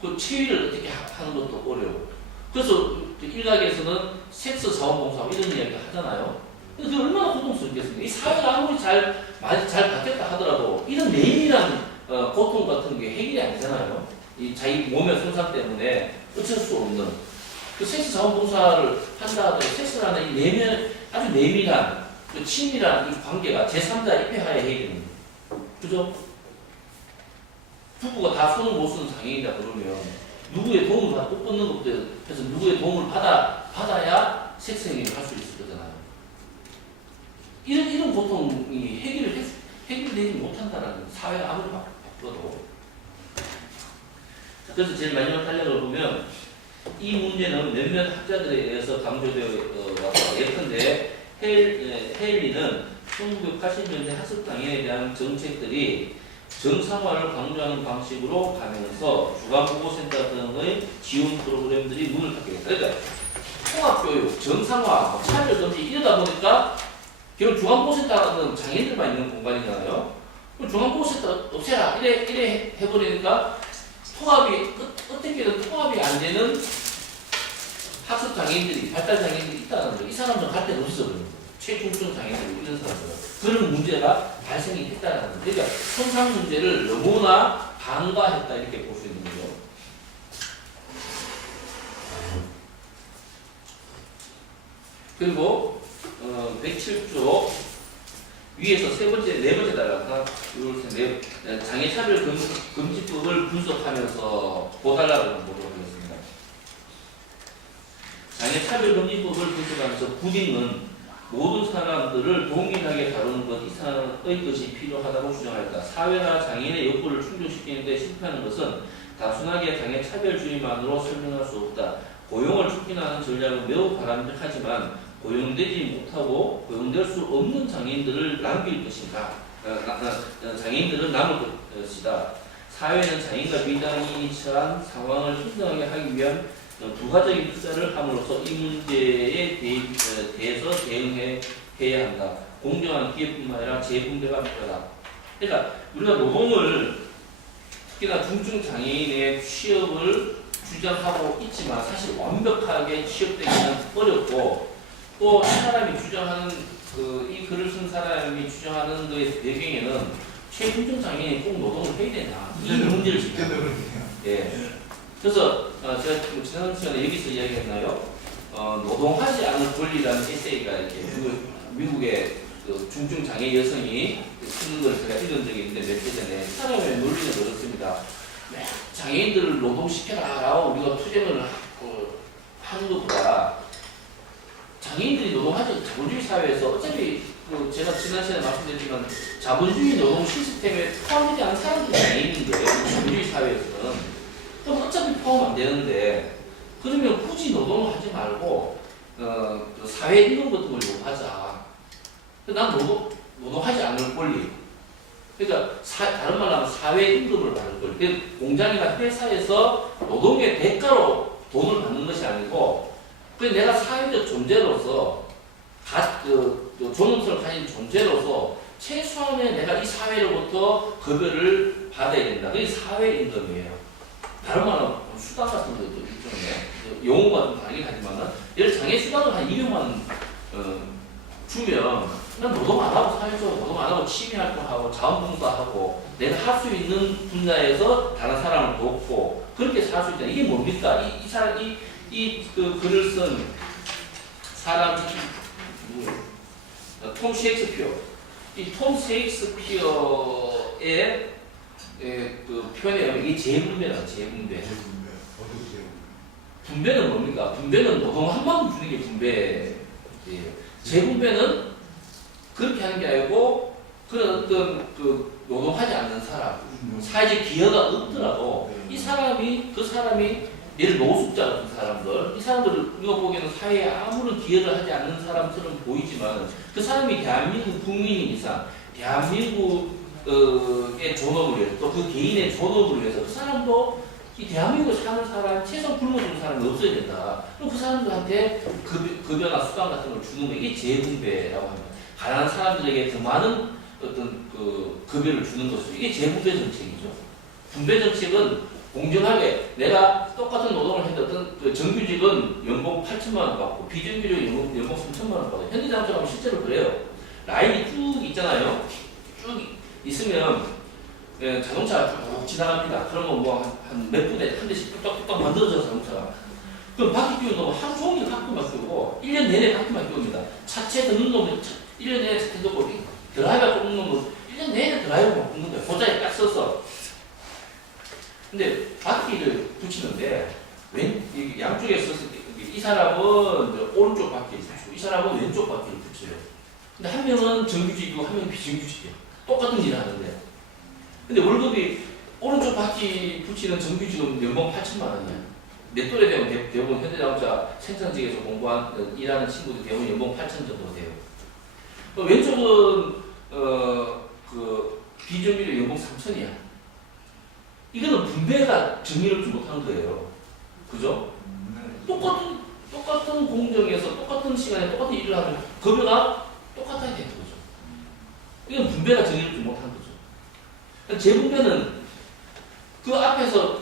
그 체위를 어떻게 하는 것도 어려워. 그래서 일각에서는 섹스 자원봉사 이런 이야기 하잖아요. 근데 그게 얼마나 고통스럽겠습니까? 이 사회가 아무리 잘 바뀌었다 하더라도 이런 내밀한 고통 같은 게 해결이 안 되잖아요. 이 자기 몸의 손상 때문에 어쩔 수 없는 그 섹스 자원봉사를 한다 하더라도 섹스라는 이 아주 내밀한 친밀한 이 관계가 제3자 입회하에 해결됩니다. 그죠? 부부가 다 손을 못 쓰는 장애인이다 그러면 누구의 도움을 받고 못 뻗는 것부터 해서 누구의 도움을 받아야 섹스 행위를 할 수 있을 거잖아요. 이런 고통이 해결되지 못한다는 사회가 아무리 바꿔도. 그래서 제일 마지막 탄력을 보면 이 문제는 몇몇 학자들에 의해서 강조되어 왔다. 예컨대 헤일리는 1980년대 학습 장애에 대한 정책들이 정상화를 강조하는 방식으로 가면서 주간보호센터 등의 지원 프로그램들이 문을 닫게 됐다. 그러니까 통합교육, 정상화, 차별금지 이러다 보니까 결국 중앙보호센터는 장애인들만 있는 공간이잖아요. 중앙보호센터 없애라 이래 해버리니까 어떻게든 통합이 안 되는 학습 장애인들이, 발달 장애인들이 있다는 거예요. 이 사람들 갈 데는 없어. 최중증 장애인들 이런 사람들은 그런 문제가 발생이 됐다는 거예요. 그러니까 손상 문제를 너무나 간과했다 이렇게 볼 수 있는 거죠. 그리고 107조 위에서 네 번째 달라가 장애차별금지법을 분석하면서 보달라고 보도록 하겠습니다. 장애차별금지법을 분석하면서 부딩은 모든 사람들을 동일하게 다루는 것 이상의 것이 필요하다고 주장했다. 사회나 장애인의 욕구를 충족시키는 데 실패하는 것은 단순하게 장애차별주의만으로 설명할 수 없다. 고용을 촉진하는 전략은 매우 바람직하지만 고용되지 못하고 고용될 수 없는 장애인들을 남길 것인가? 장애인들은 남을 것이다. 사회는 장애인과 비장애인이 처한 상황을 힘들게 하기 위한 부가적인 투자를 함으로써 이 문제에 대해서 대응해야 한다. 공정한 기회뿐만 아니라 재분배가 필요하다. 그러니까 우리가 노동을 특히나 중증 장애인의 취업을 주장하고 있지만 사실 완벽하게 취업되기는 어렵고 또 이 사람이 주장하는 이 글을 쓴 사람이 주장하는 것의 배경에는 최중증 장애인이 꼭 노동을 해야 되나 이 문제를 지금 그래서 제가 지난 시간에 여기서 이야기했나요? 노동하지 않을 권리라는 에세이가 이렇게 미국의 중증 장애 여성이 쓰는 걸 제가 읽은 적이 있는데 몇 해 전에 사람의 논리는 그렇습니다. 장애인들을 노동시켜라라고 우리가 투쟁을 하는 것보다 장애인들이 노동하지 자본주의 사회에서 어차피 제가 지난 시간에 말씀드렸지만 자본주의 노동 시스템에 포함되지 않은 사람들이 장애인인데 자본주의 사회에서는 그럼 어차피 포함 안 되는데 그러면 굳이 노동을 하지 말고 사회 임금 같은 걸 요구하자. 난 노동하지 않을 권리 그러니까 다른 말로 하면 사회 임금을 받는 거예요. 그 공장이나 회사에서 노동의 대가로 돈을 받는 것이 아니고, 그 내가 사회적 존재로서 존엄성을 가진 존재로서 최소한의 내가 이 사회로부터 급여를 받아야 된다. 그게 사회 임금이에요. 다른 말로 수당 같은 것도 일종의 용어가 좀 다르긴 하지만은 예를 장애 수당을 한 200만 주면 그냥 노동 안 하고 살죠. 노동 안 하고 취미 활동하고 자원봉사하고 내가 할 수 있는 분야에서 다른 사람을 돕고 그렇게 살 수 있다. 이게 뭡니까? 이 사람 그 글을 쓴 사람 톰 셰익스피어. 이 톰 셰익스피어의 그 표현에 이게 재분배다. 재분배. 어떻게 분배는 뭡니까? 분배는 노동 한 만큼 주는 게 분배예요. 재분배는 그렇게 하는 게 아니고 그런 어떤 그 노동하지 않는 사람, 사회적 기여가 없더라도 이 사람이 그 사람이 예를 노숙자 같은 사람들, 이 사람들 우리가 보기에는 사회에 아무런 기여를 하지 않는 사람처럼 보이지만 그 사람이 대한민국 국민인 이상 대한민국의 존엄을 위해서 또 그 개인의 존엄을 위해서 그 사람도 이 대한민국에 사는 사람, 최소 굶어주는 사람이 없어야 된다. 그럼 그 사람들한테 급여나 수당 같은 걸 주는 거 이게 재분배라고 합니다. 가난한 사람들에게 더 많은 어떤 그 급여를 주는 것이죠. 이게 재분배 정책이죠. 분배 정책은 공정하게 내가 똑같은 노동을 했던 그 정규직은 연봉 8천만 원 받고 비정규직은 연봉 3천만 원 받고 현대자동차가 실제로 그래요. 라인이 쭉 있잖아요. 쭉 있으면 자동차가 쭉 지나갑니다. 그러면 뭐 한 몇 분에 한 대씩 뚝딱뚝딱 만들어져서 자동차가. 그럼 바퀴 끼우는 놈은 하루 종일 바퀴만 끼우고 1년 내내 바퀴만 끼웁니다. 차체 듣는 놈은 1년 내내 차체 듣고 드라이버 꼽는 놈은 1년 내내 드라이버만 꼽는 거예요. 고자에 딱 써서. 근데 바퀴를 붙이는데 양쪽에 썼을 때 이 사람은 오른쪽 바퀴를 붙이고 이 사람은 왼쪽 바퀴를 붙여요. 근데 한 명은 정규직이고 한 명은 비정규직이에요. 똑같은 일을 하는데. 근데 월급이 오른쪽 바퀴 붙이는 정규직은 연봉 8천만 원이야. 내 또래 되면 대부분 현대자동차 생산직에서 일하는 친구들 대부분 연봉 8천 정도 돼요. 왼쪽은 그 비정규직 연봉 3천이야. 이거는 분배가 정의롭지 못한 거예요. 그죠? 똑같은 공정에서 똑같은 시간에 똑같은 일을 하면 급여가 똑같아야 되는 거죠. 이건 분배가 정의롭지 못한 거죠. 재분배는 그 앞에서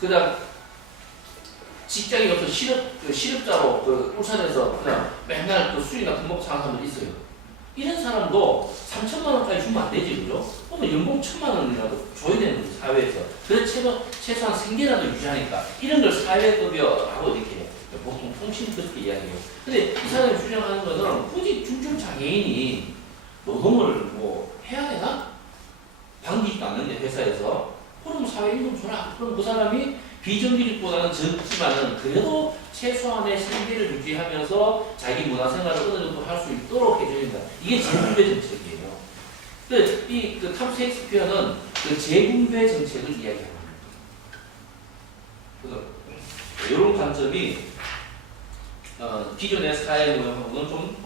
그냥 직장에 어떤 실업자로 울산에서 그냥 맨날 그 수익이나 금목 사는 사람들 있어요. 이런 사람도 3천만 원까지 주면 안 되지, 그죠? 그러면 연봉 1천만 원이라도 줘야 되는 거죠, 사회에서. 그래서 최소한 생계라도 유지하니까 이런 걸 사회급여라고 이렇게 보통 통신 그렇게 이야기해요. 근데 이 사람이 주장하는 거는 굳이 중증 장애인이 노동을 뭐 해야 되나? 방기지도 않는데 회사에서 그럼 사회임금 줘라. 그럼 그 사람이 비정규직보다는 적지만은 그래도 최소한의 생계를 유지하면서 자기 문화생활을 어느 정도 할 수 있도록 해줘야 된다. 이게 재분배 정책이에요. 그 탑 셰익스피어는 그 재분배 정책을 이야기합니다. 그래서 이런 관점이 기존의 사회문화하고는 좀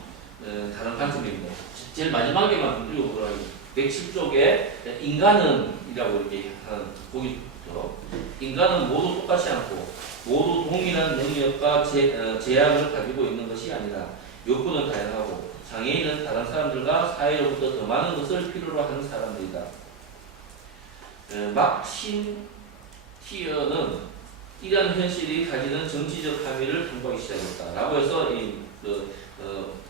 다른 관점입니다. 제일 마지막에만 읽어보도록 하겠습니다. 107쪽에 인간은이라고 이렇게 하는 보기죠. 인간은 모두 똑같지 않고 모두 동일한 능력과 제약을 가지고 있는 것이 아니라 욕구는 다양하고 장애인은 다른 사람들과 사회로부터 더 많은 것을 필요로 하는 사람들이다. 막신 티어는 이러한 현실이 가지는 정치적 함의를 탐구하기 시작했다. 라고 해서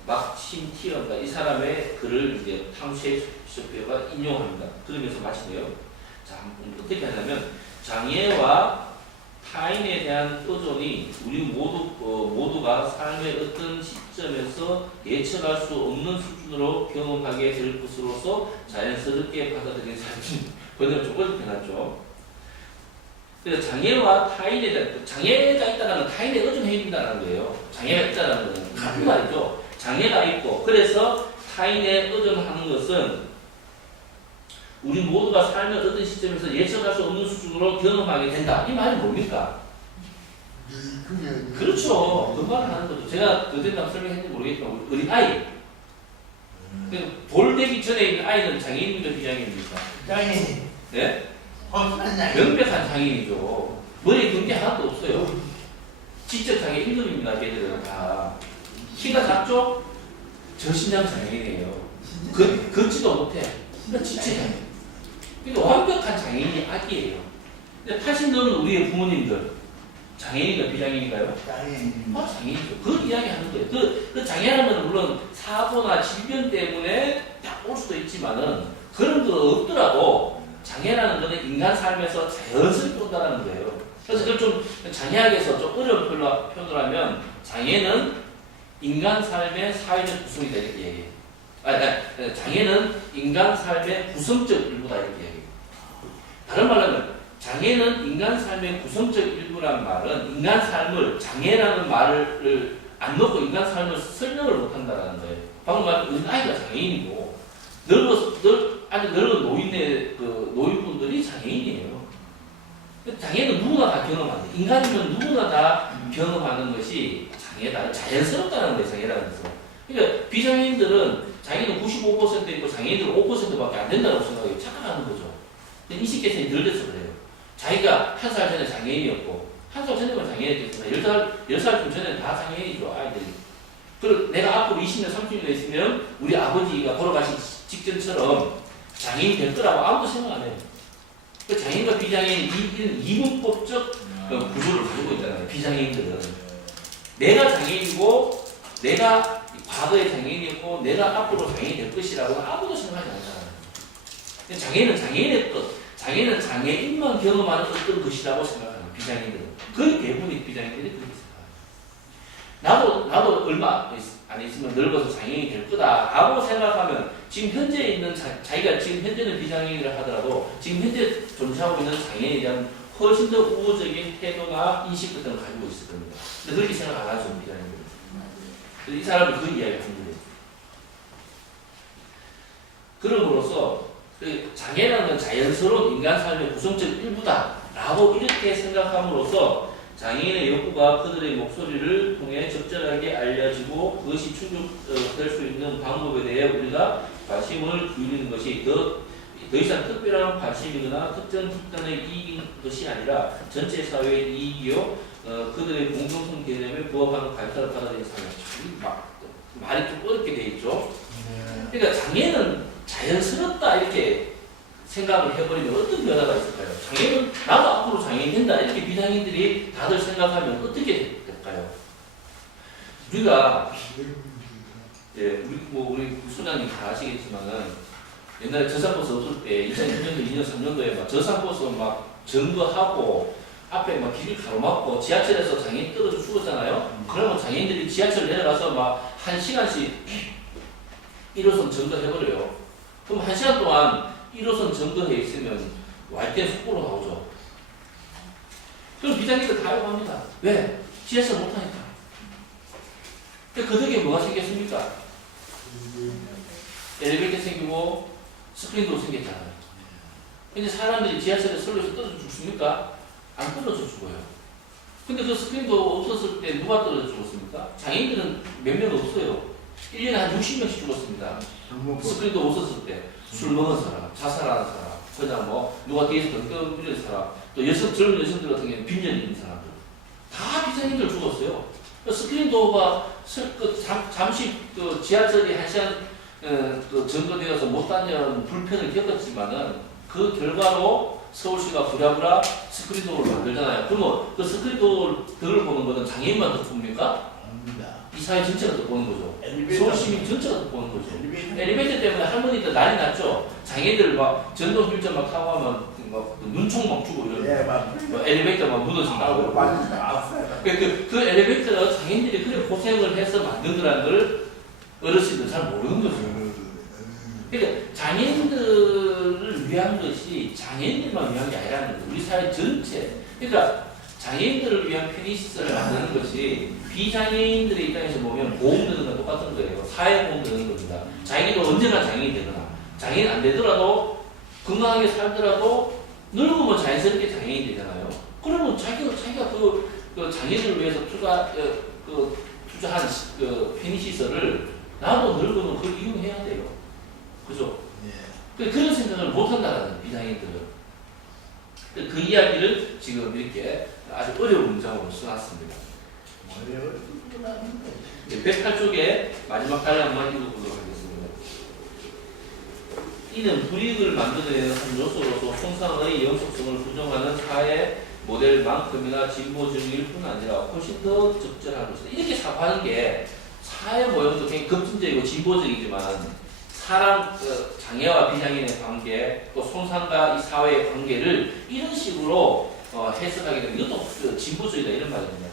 막신 티어가 이 사람의 글을 이제 탐 셰익스피어가 인용합니다. 그러면서 마치네요. 자, 어떻게 하냐면 장애와 타인에 대한 의존이 우리 모두가 삶의 어떤 시점에서 예측할 수 없는 수준으로 경험하게 될 것으로서 자연스럽게 받아들이는 삶이 번역을 좀 어렵게 해놨죠. 그래서 장애와 타인에 대한 장애가 있다는 건 타인에 의존해야 된다는 거예요. 장애가 있다는 건 같은 말이죠. 장애가 있고 그래서 타인에 의존하는 것은 우리 모두가 삶의 어떤 시점에서 예측할 수 없는 수준으로 경험하게 된다. 이 말이 뭡니까? 그렇죠. 그 말을 하는 거죠. 제가 그때 설명했는지 모르겠지만 어린 아이 돌 되기 전에 있는 아이는 장애인입니까 비장애인입니까? 장애인. 네? 엄청난 장애인. 명백한 장애인이죠. 머리에 든 게 하나도 없어요. 지적 장애 1급입니다. 걔들은 다. 키가 작죠? 저신장 장애인이에요. 걷지도 못해. 그러니까 지적 장애. 그러니까 완벽한 장애인이 아기예요. 근데 80 넘은 우리의 부모님들 장애인인가 비장애인인가요? 장애인. 장애인이죠. 그 이야기 하는 거예요. 그 장애라면 물론 사고나 질병 때문에 딱 올 수도 있지만은 그런 거 없더라도 장애라는 거는 인간 삶에서 자연스럽게 온다는 거예요. 그래서 그걸 좀 장애학에서 좀 어려운 표현을 하면 장애는 인간 삶의 사회적 구성이다 이렇게 얘기해요. 장애는 인간 삶의 구성적 일부다 이렇게 얘기해요. 다른 말로 하면 장애는 인간 삶의 구성적 일부란 말은 인간 삶을 장애라는 말을 안 넣고 인간 삶을 설명을 못한다는 거예요. 방금 말한 우리 아이가 장애인이고 아주 늙은 노인분들이 장애인이에요. 장애는 누구나 다 경험하는 거예요. 인간이면 누구나 다 경험하는 것이 장애다. 자연스럽다는 거예요. 장애라는 것은. 그러니까 비장애인들은 장애는 95% 있고 장애인들은 5%밖에 안 된다고 생각해요. 착각하는 거죠. 인식 개선이 덜 돼서 그래요. 자기가 한 살 전에 장애인이었고 한 살 전에만 장애인이 됐으나 10살쯤 전에는 다 장애인이죠. 아이들이. 그리고 내가 앞으로 20년, 30년 있으면 우리 아버지가 돌아가신 직전처럼 장애인이 될 거라고 아무도 생각 안 해요. 그 장애인과 비장애인 이분법적 구조를 가지고 있잖아요. 비장애인들은. 내가 장애인이고 내가 과거에 장애인이었고 내가 앞으로 장애인이 될 것이라고 아무도 생각하지 않잖아요. 장애인은 장애인의 것, 장애는 장애인만 경험하는 어떤 것이라고 생각하는 비장애인들은. 거의 대부분의 비장애인들이 그렇게 생각해요. 나도 얼마 안 있으면 늙어서 장애인이 될 거다라고 생각하면 지금 현재 있는 자기가 지금 현재는 비장애인이라 하더라도 지금 현재 존재하고 있는 장애인에 대한 훨씬 더 우호적인 태도나 인식 같은 걸 가지고 있을 겁니다. 근데 그렇게 생각 안 하죠, 비장애인들은. 이 사람은 그 이야기를 하는 거예요. 그럼으로써 장애라는 건 자연스러운 인간 삶의 구성적 일부다라고 이렇게 생각함으로써 장애인의 욕구가 그들의 목소리를 통해 적절하게 알려지고 그것이 충족될 수 있는 방법에 대해 우리가 관심을 기울이는 것이 더 이상 특별한 관심이거나 특정 집단의 이익인 것이 아니라 전체 사회의 이익이요 그들의 공동성 개념에 부합하는 관사를 받아들이는 사회. 말이 좀 어렵게 돼 있죠. 그러니까 장애는 자연스럽다 이렇게 생각을 해버리면 어떤 변화가 있을까요? 장애는 나도 앞으로 장애인 된다 이렇게 비장애인들이 다들 생각하면 어떻게 될까요? 우리가 우리 소장님 다 아시겠지만은 옛날에 저산버스 없을 때 2006년도, 2년, 3년도에 막 저산버스 막 점거하고 앞에 막 길을 가로막고 지하철에서 장애인 떨어져 죽었잖아요. 그러면 장애인들이 지하철 내려가서 막 1시간씩 1호선 점거해버려요. 그럼 1시간 동안 1호선 점거해 있으면 왈 때 속보로 나오죠. 그럼 비장애인들 다 욕합니다. 왜? 지하철 못하니까. 그 덕에 뭐가 생겼습니까? 엘리베이터 생기고 스크린도 생겼잖아요. 근데 사람들이 지하철에 설로에서 떨어져 죽습니까? 안 떨어져 죽어요. 근데 그 스크린도 없었을 때 누가 떨어져 죽었습니까? 장애인들은 몇 명 없어요. 1년에 한 60명씩 죽었습니다. 스크린도 없었을 때. 술 먹은 사람, 자살하는 사람, 그냥 뭐 누가 뒤에서 덩덩 밀는 사람, 또 젊은 여성들 같은 경우는 빈혈 있는 사람들 다 비장애인들 죽었어요. 스크린도어가 잠시 지하철이 1시간 점거되어서 못 다니는 불편을 겪었지만은 그 결과로 서울시가 부랴부랴 스크린도어를 만들잖아요. 그러면 그 스크린도어를 보는 것은 장애인만 덕분입니까? 이 사회 전체가 덕보는 거죠. 서울 시민 전체가 덕보는 거죠. 엘리베이터 때문에 할머니들 난리 났죠. 장애인들 막 전동 휠체어 막 타고 하면 막 눈총 막 주고 이러는 뭐 엘리베이터 막 무너진다고. 그 엘리베이터가 장애인들이 그렇게 고생을 해서 만든 거라는 걸 어르신들 잘 모르는 거죠. 그러니까 장애인들을 위한 것이 장애인들만 위한 게 아니라는 거죠. 우리 사회 전체. 그러니까 장애인들을 위한 편의시설을 만드는 것이 비장애인들의 입장에서 보면 보험 드는 건 똑같은 거예요. 사회보험 드는 겁니다. 장애인도 언제나 장애인이 되거나 장애인 안 되더라도 건강하게 살더라도 늙으면 자연스럽게 장애인이 되잖아요. 그러면 자기가 그 장애인을 위해서 투자한 편의시설을 나도 늙으면 그걸 이용해야 돼요. 그죠? 예. 그런 생각을 못 한다는 비장애인들은. 그 이야기를 지금 이렇게 아주 어려운 문장으로 써놨습니다. 108쪽에 마지막 단락 한번 읽어보도록 하겠습니다. 이는 불이익을 만들어내는 한 요소로서 통상의 영속성을 부정하는 사회 모델만큼이나 진보적일 뿐 아니라 훨씬 더 적절한 것이다. 이렇게 사고하는 게 사회 모형도 굉장히 급진적이고 진보적이지만 사람, 장애와 비장애인의 관계, 또 손상과 이 사회의 관계를 이런 식으로 해석하게 되면 이것도 진보적이다 이런 말입니다.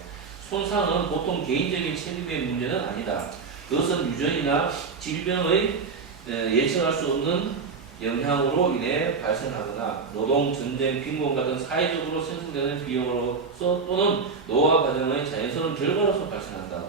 손상은 보통 개인적인 책임의 문제는 아니다. 그것은 유전이나 질병의 예측할 수 없는 영향으로 인해 발생하거나 노동, 전쟁, 빈곤 같은 사회적으로 생성되는 비용으로서 또는 노화 과정의 자연스러운 결과로서 발생한다.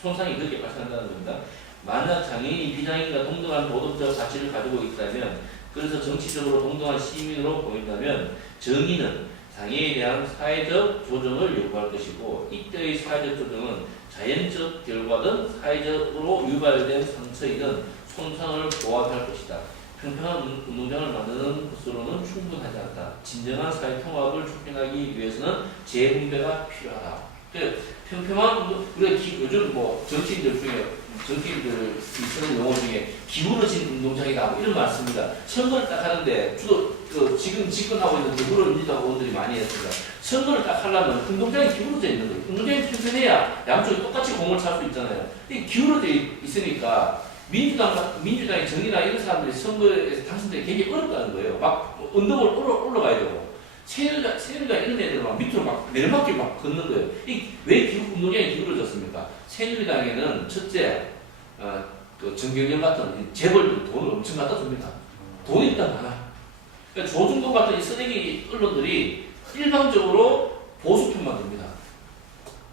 손상이 그렇게 발생한다는 겁니다. 만약 장애인이 비장애인과 동등한 도덕적 가치를 가지고 있다면, 그래서 정치적으로 동등한 시민으로 보인다면 정의는 장애에 대한 사회적 조정을 요구할 것이고, 이때의 사회적 조정은 자연적 결과든 사회적으로 유발된 상처이든 손상을 보완할 것이다. 평평한 운동장을 만드는 것으로는 충분하지 않다. 진정한 사회 통합을 촉진하기 위해서는 재분배가 필요하다. 평평한 운동, 우리가 요즘 뭐 정치인들이 쓰는 용어 중에 기울어진 운동장이다 이런 말 씁니다. 선거를 딱 하는데 주로 지금 집권하고 있는 더불어민주당 의원들이 많이 했습니다. 선거를 딱 하려면 운동장이 기울어져 있는 거예요. 운동장이 평평해야 양쪽이 똑같이 공을 찰 수 있잖아요. 이게 기울어져 있으니까 민주당의 정의나 이런 사람들이 선거에서 당선되기 굉장히 어렵다는 거예요. 막 언덕을 올라가야 되고. 새누리당 이런 애들은 막 밑으로 막 내려막길 막 걷는 거예요. 왜 운동장이 기울어졌습니까? 새누리당에는 첫째, 그 정경련 같은 재벌들 돈을 엄청 갖다 줍니다. 돈이 일단 많아. 그러니까 조중동 같은 이 쓰레기 언론들이 일방적으로 보수 편만 듭니다.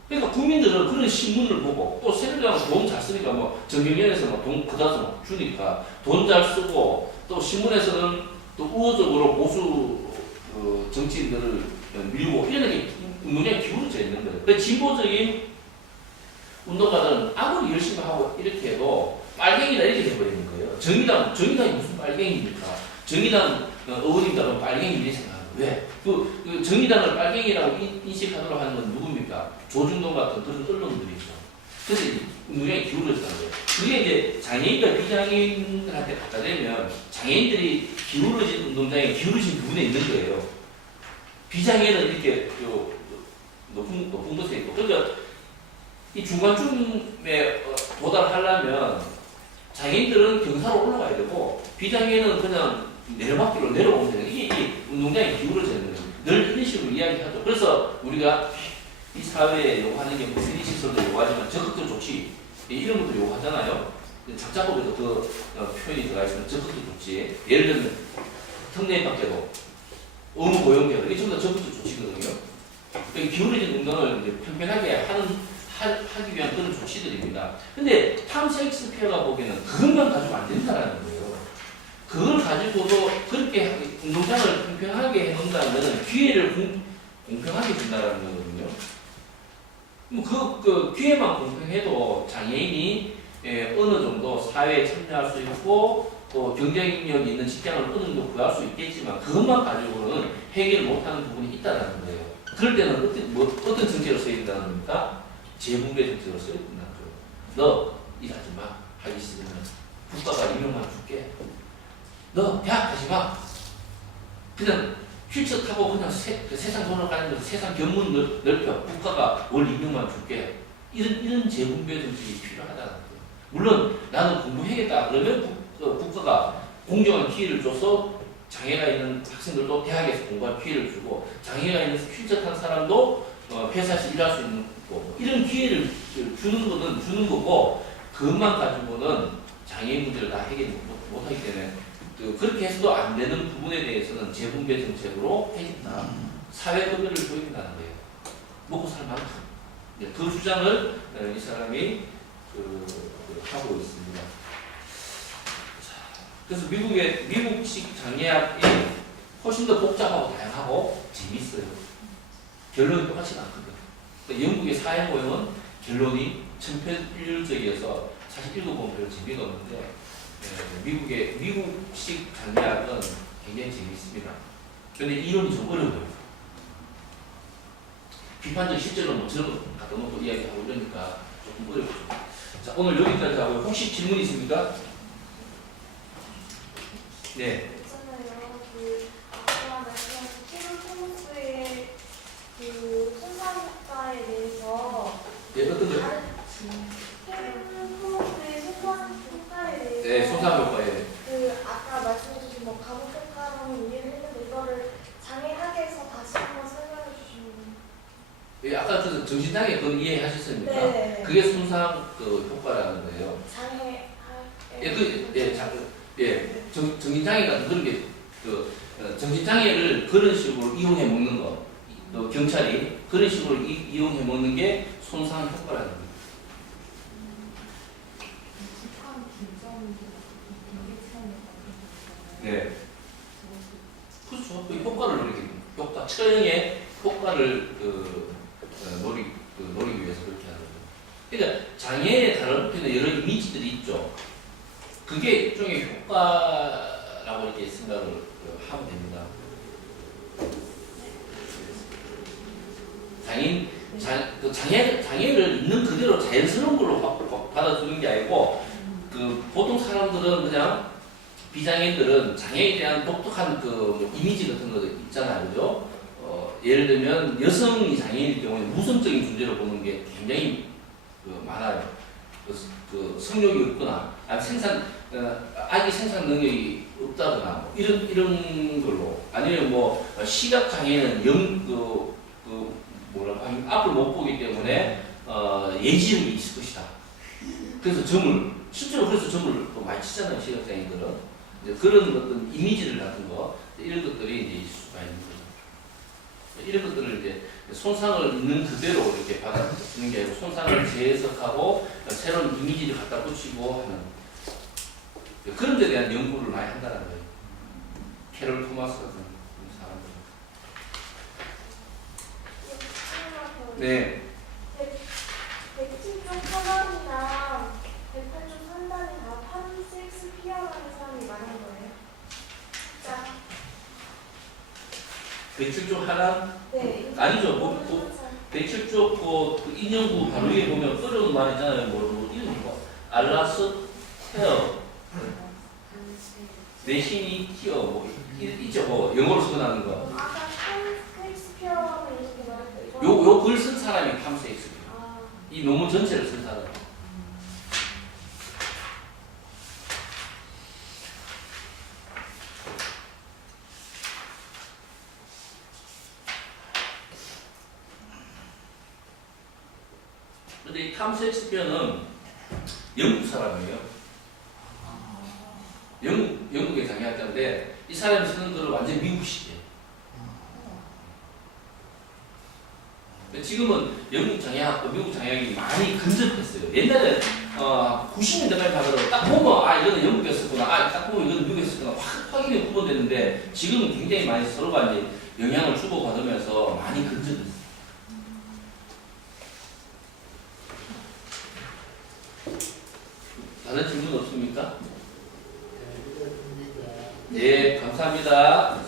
그러니까 국민들은 그런 신문을 보고 또 새누리당은 돈 잘 쓰니까 뭐 정경련에서 뭐 돈 그다지 막 주니까 돈 잘 쓰고 또 신문에서는 또 우호적으로 보수 정치인들을 밀고 이런 게 운동장에 기울어져 있는 거예요. 근데 진보적인 운동가들은 아무리 열심히 하고 이렇게 해도 빨갱이다 이렇게 돼버리는 거예요. 정의당이 무슨 빨갱이입니까? 정의당 의원님들은 빨갱이 이렇게 생각하는 거예요. 왜? 그 정의당을 빨갱이라고 인식하도록 하는 건 누굽니까? 조중동 같은 그런 언론들이죠. 그래서 운동장이 기울어졌다는 거예요. 그게 이제 장애인과 비장애인들한테 갖다 대면 장애인들이 기울어진 운동장에 기울어진 부분에 있는 거예요. 비장애는 이렇게 높은 곳에 있고. 그러니까 이 중간쯤에 도달하려면 장애인들은 경사로 올라가야 되고 비장애는 그냥 내려막기로 내려오면 되는 이게 운동장이 기울어져 있는 거예요. 늘 이런 식으로 이야기하죠. 그래서 우리가 이 사회에 요구하는 게 무슨 시설도 요구하지만 적극적 조치 이런 것도 요구하잖아요. 작자법에도 그 표현이 들어가 있으면 적극적 조치. 예를 들면 특례밖에도 의무 고용계도 이게 전부 다 적극적 조치거든요. 기울어진 운동을 이제 평평하게 하기 위한 그런 조치들입니다. 근데 탐 셰익스피어가 보기에는 그것만 가지고 안 된다라는 거예요. 그걸 가지고도 그렇게 운동장을 평평하게 해놓는다면 기회를 공평하게 준다라는 거거든요. 그 기회만 공평해도 장애인이 어느 정도 사회에 참여할 수 있고 또 경쟁력 있는 직장을 어느 정도 구할 수 있겠지만 그것만 가지고는 해결 못하는 부분이 있다는 거예요. 그럴 때는 어떤 정책을 써야 된다는 겁니까? 재분배 정책을 써야 된다는 거예요. 너 일하지 마. 하기 싫으면 국가가 2명만 줄게. 너 대학 가지 마. 그냥 휠체어 타고 그냥 세상 돌아가는 거 세상 견문 넓혀. 국가가 월 2명만 줄게. 이런 재분배 정책이 필요하다는 거예요. 물론 나는 공부해야겠다. 그러면 국가가 공정한 기회를 줘서 장애가 있는 학생들도 대학에서 공부할 기회를 주고 장애가 있는 휠체어 탄 사람도 회사에서 일할 수 있는 거고 이런 기회를 주는 거는 주는 거고 그것만 가지고는 장애인 문제를 다 해결 못하기 때문에 그렇게 해서도 안 되는 부분에 대해서는 재분배 정책으로 해준다. 사회급여를 보인다는 거예요. 먹고 살 만큼. 그 주장을 이 사람이 하고 있습니다. 그래서 미국식 장애학이 훨씬 더 복잡하고 다양하고 재밌어요. 결론이 똑같지는 않거든요. 영국의 사회 모형은 결론이 천편일률적이어서 사실 읽어보면 별로 재미가 없는데 미국식 장리학은 굉장히 재미있습니다. 근데 이론이 좀 어려워요. 비판적 실제로 뭐 저런 거 갖다 놓고 이야기하고 이러니까 조금 어렵죠. 자, 오늘 여기까지 하고요. 혹시 질문 있습니까? 네. 있잖아요. 그 아까 말씀하신 키로 토머스의 그 손상 효과에 대해서 예, 어떤 거요? 키로 토머스의 손상 효과에 대해서 네, 손상 효과에. 그 아까 말씀해주신 뭐 감옥 효과로는 이해를 했는데 이거를 장애학에서 다시 한번 설명해 주시면. 예, 아까 그 정신장애 그건 이해하셨습니까? 네. 그게 손상 그 효과라는 거예요. 장애학. 정신장애 같은 그런 게, 정신장애를 그런 식으로 이용해 먹는 거, 또 경찰이 그런 식으로 이용해 먹는 게 손상 효과라는 거예요. 네. 그렇죠. 그 효과를 이렇게, 처형의 효과를 노리기 위해서 그렇게 하는 거예요. 그러니까 장애에 다른 여러 이미지들이 있죠. 그게 일종의 효과라고 이렇게 생각을 하면 됩니다. 장애를 있는 그대로 자연스러운 걸로 받아주는 게 아니고, 보통 사람들은 그냥 비장애인들은 장애에 대한 독특한 이미지 같은 거 있잖아요. 그죠? 예를 들면 여성이 장애인일 경우에 무성적인 존재로 보는 게 굉장히 많아요. 성욕이 없거나, 아기 생산 능력이 없다거나, 뭐 이런 걸로. 아니면 시각 장애는 앞을 못 보기 때문에, 예지력이 있을 것이다. 그래서 실제로 그래서 점을 또 많이 치잖아요, 시각장애인들은. 그런 어떤 이미지를 같은 거, 이런 것들이 이제 있을 수가 있는 거죠. 이런 것들을 이제 손상을 있는 그대로 이렇게 받아들이는 게 아니고 손상을 재해석하고 새로운 이미지를 갖다 붙이고 하는 그런 데 대한 연구를 많이 한다는 거예요. 캐롤 토마스 같은 사람들. 네. 107쪽 하단이랑 108쪽 상단이 다 셰익스피어라는 사람이 말한 거예요. 자. 107쪽 하나? 네. 아니죠. 107쪽 그 인형구 바로 위에 보면 어려운 말 있잖아요. 이름이 알라스 테어. 내신이 티어. 있죠. 영어로 써나는 거. 아까 셰익스피어라고 이렇게 말했어요. 요 글 쓴 사람이 탐 셰익스피어. 이 논문 전체를 쓴 사람. 근데 이 탐 셰익스피어는 영국 사람이에요. 영국의 장애학자인데 이 사람이 쓰는 글은 완전 미국식이에요. 지금은 영국 장애학과 미국 장애학이 많이 근접했어요. 옛날에 90년대까지 가서 딱 보면 이거는 영국에 썼구나, 딱 보면 이거는 미국에 썼구나 확연히 구분되는데 지금은 굉장히 많이 서로가 이제 영향을 주고받으면서 많이 근접했어요. 다른 질문 없습니까? 네, 감사합니다.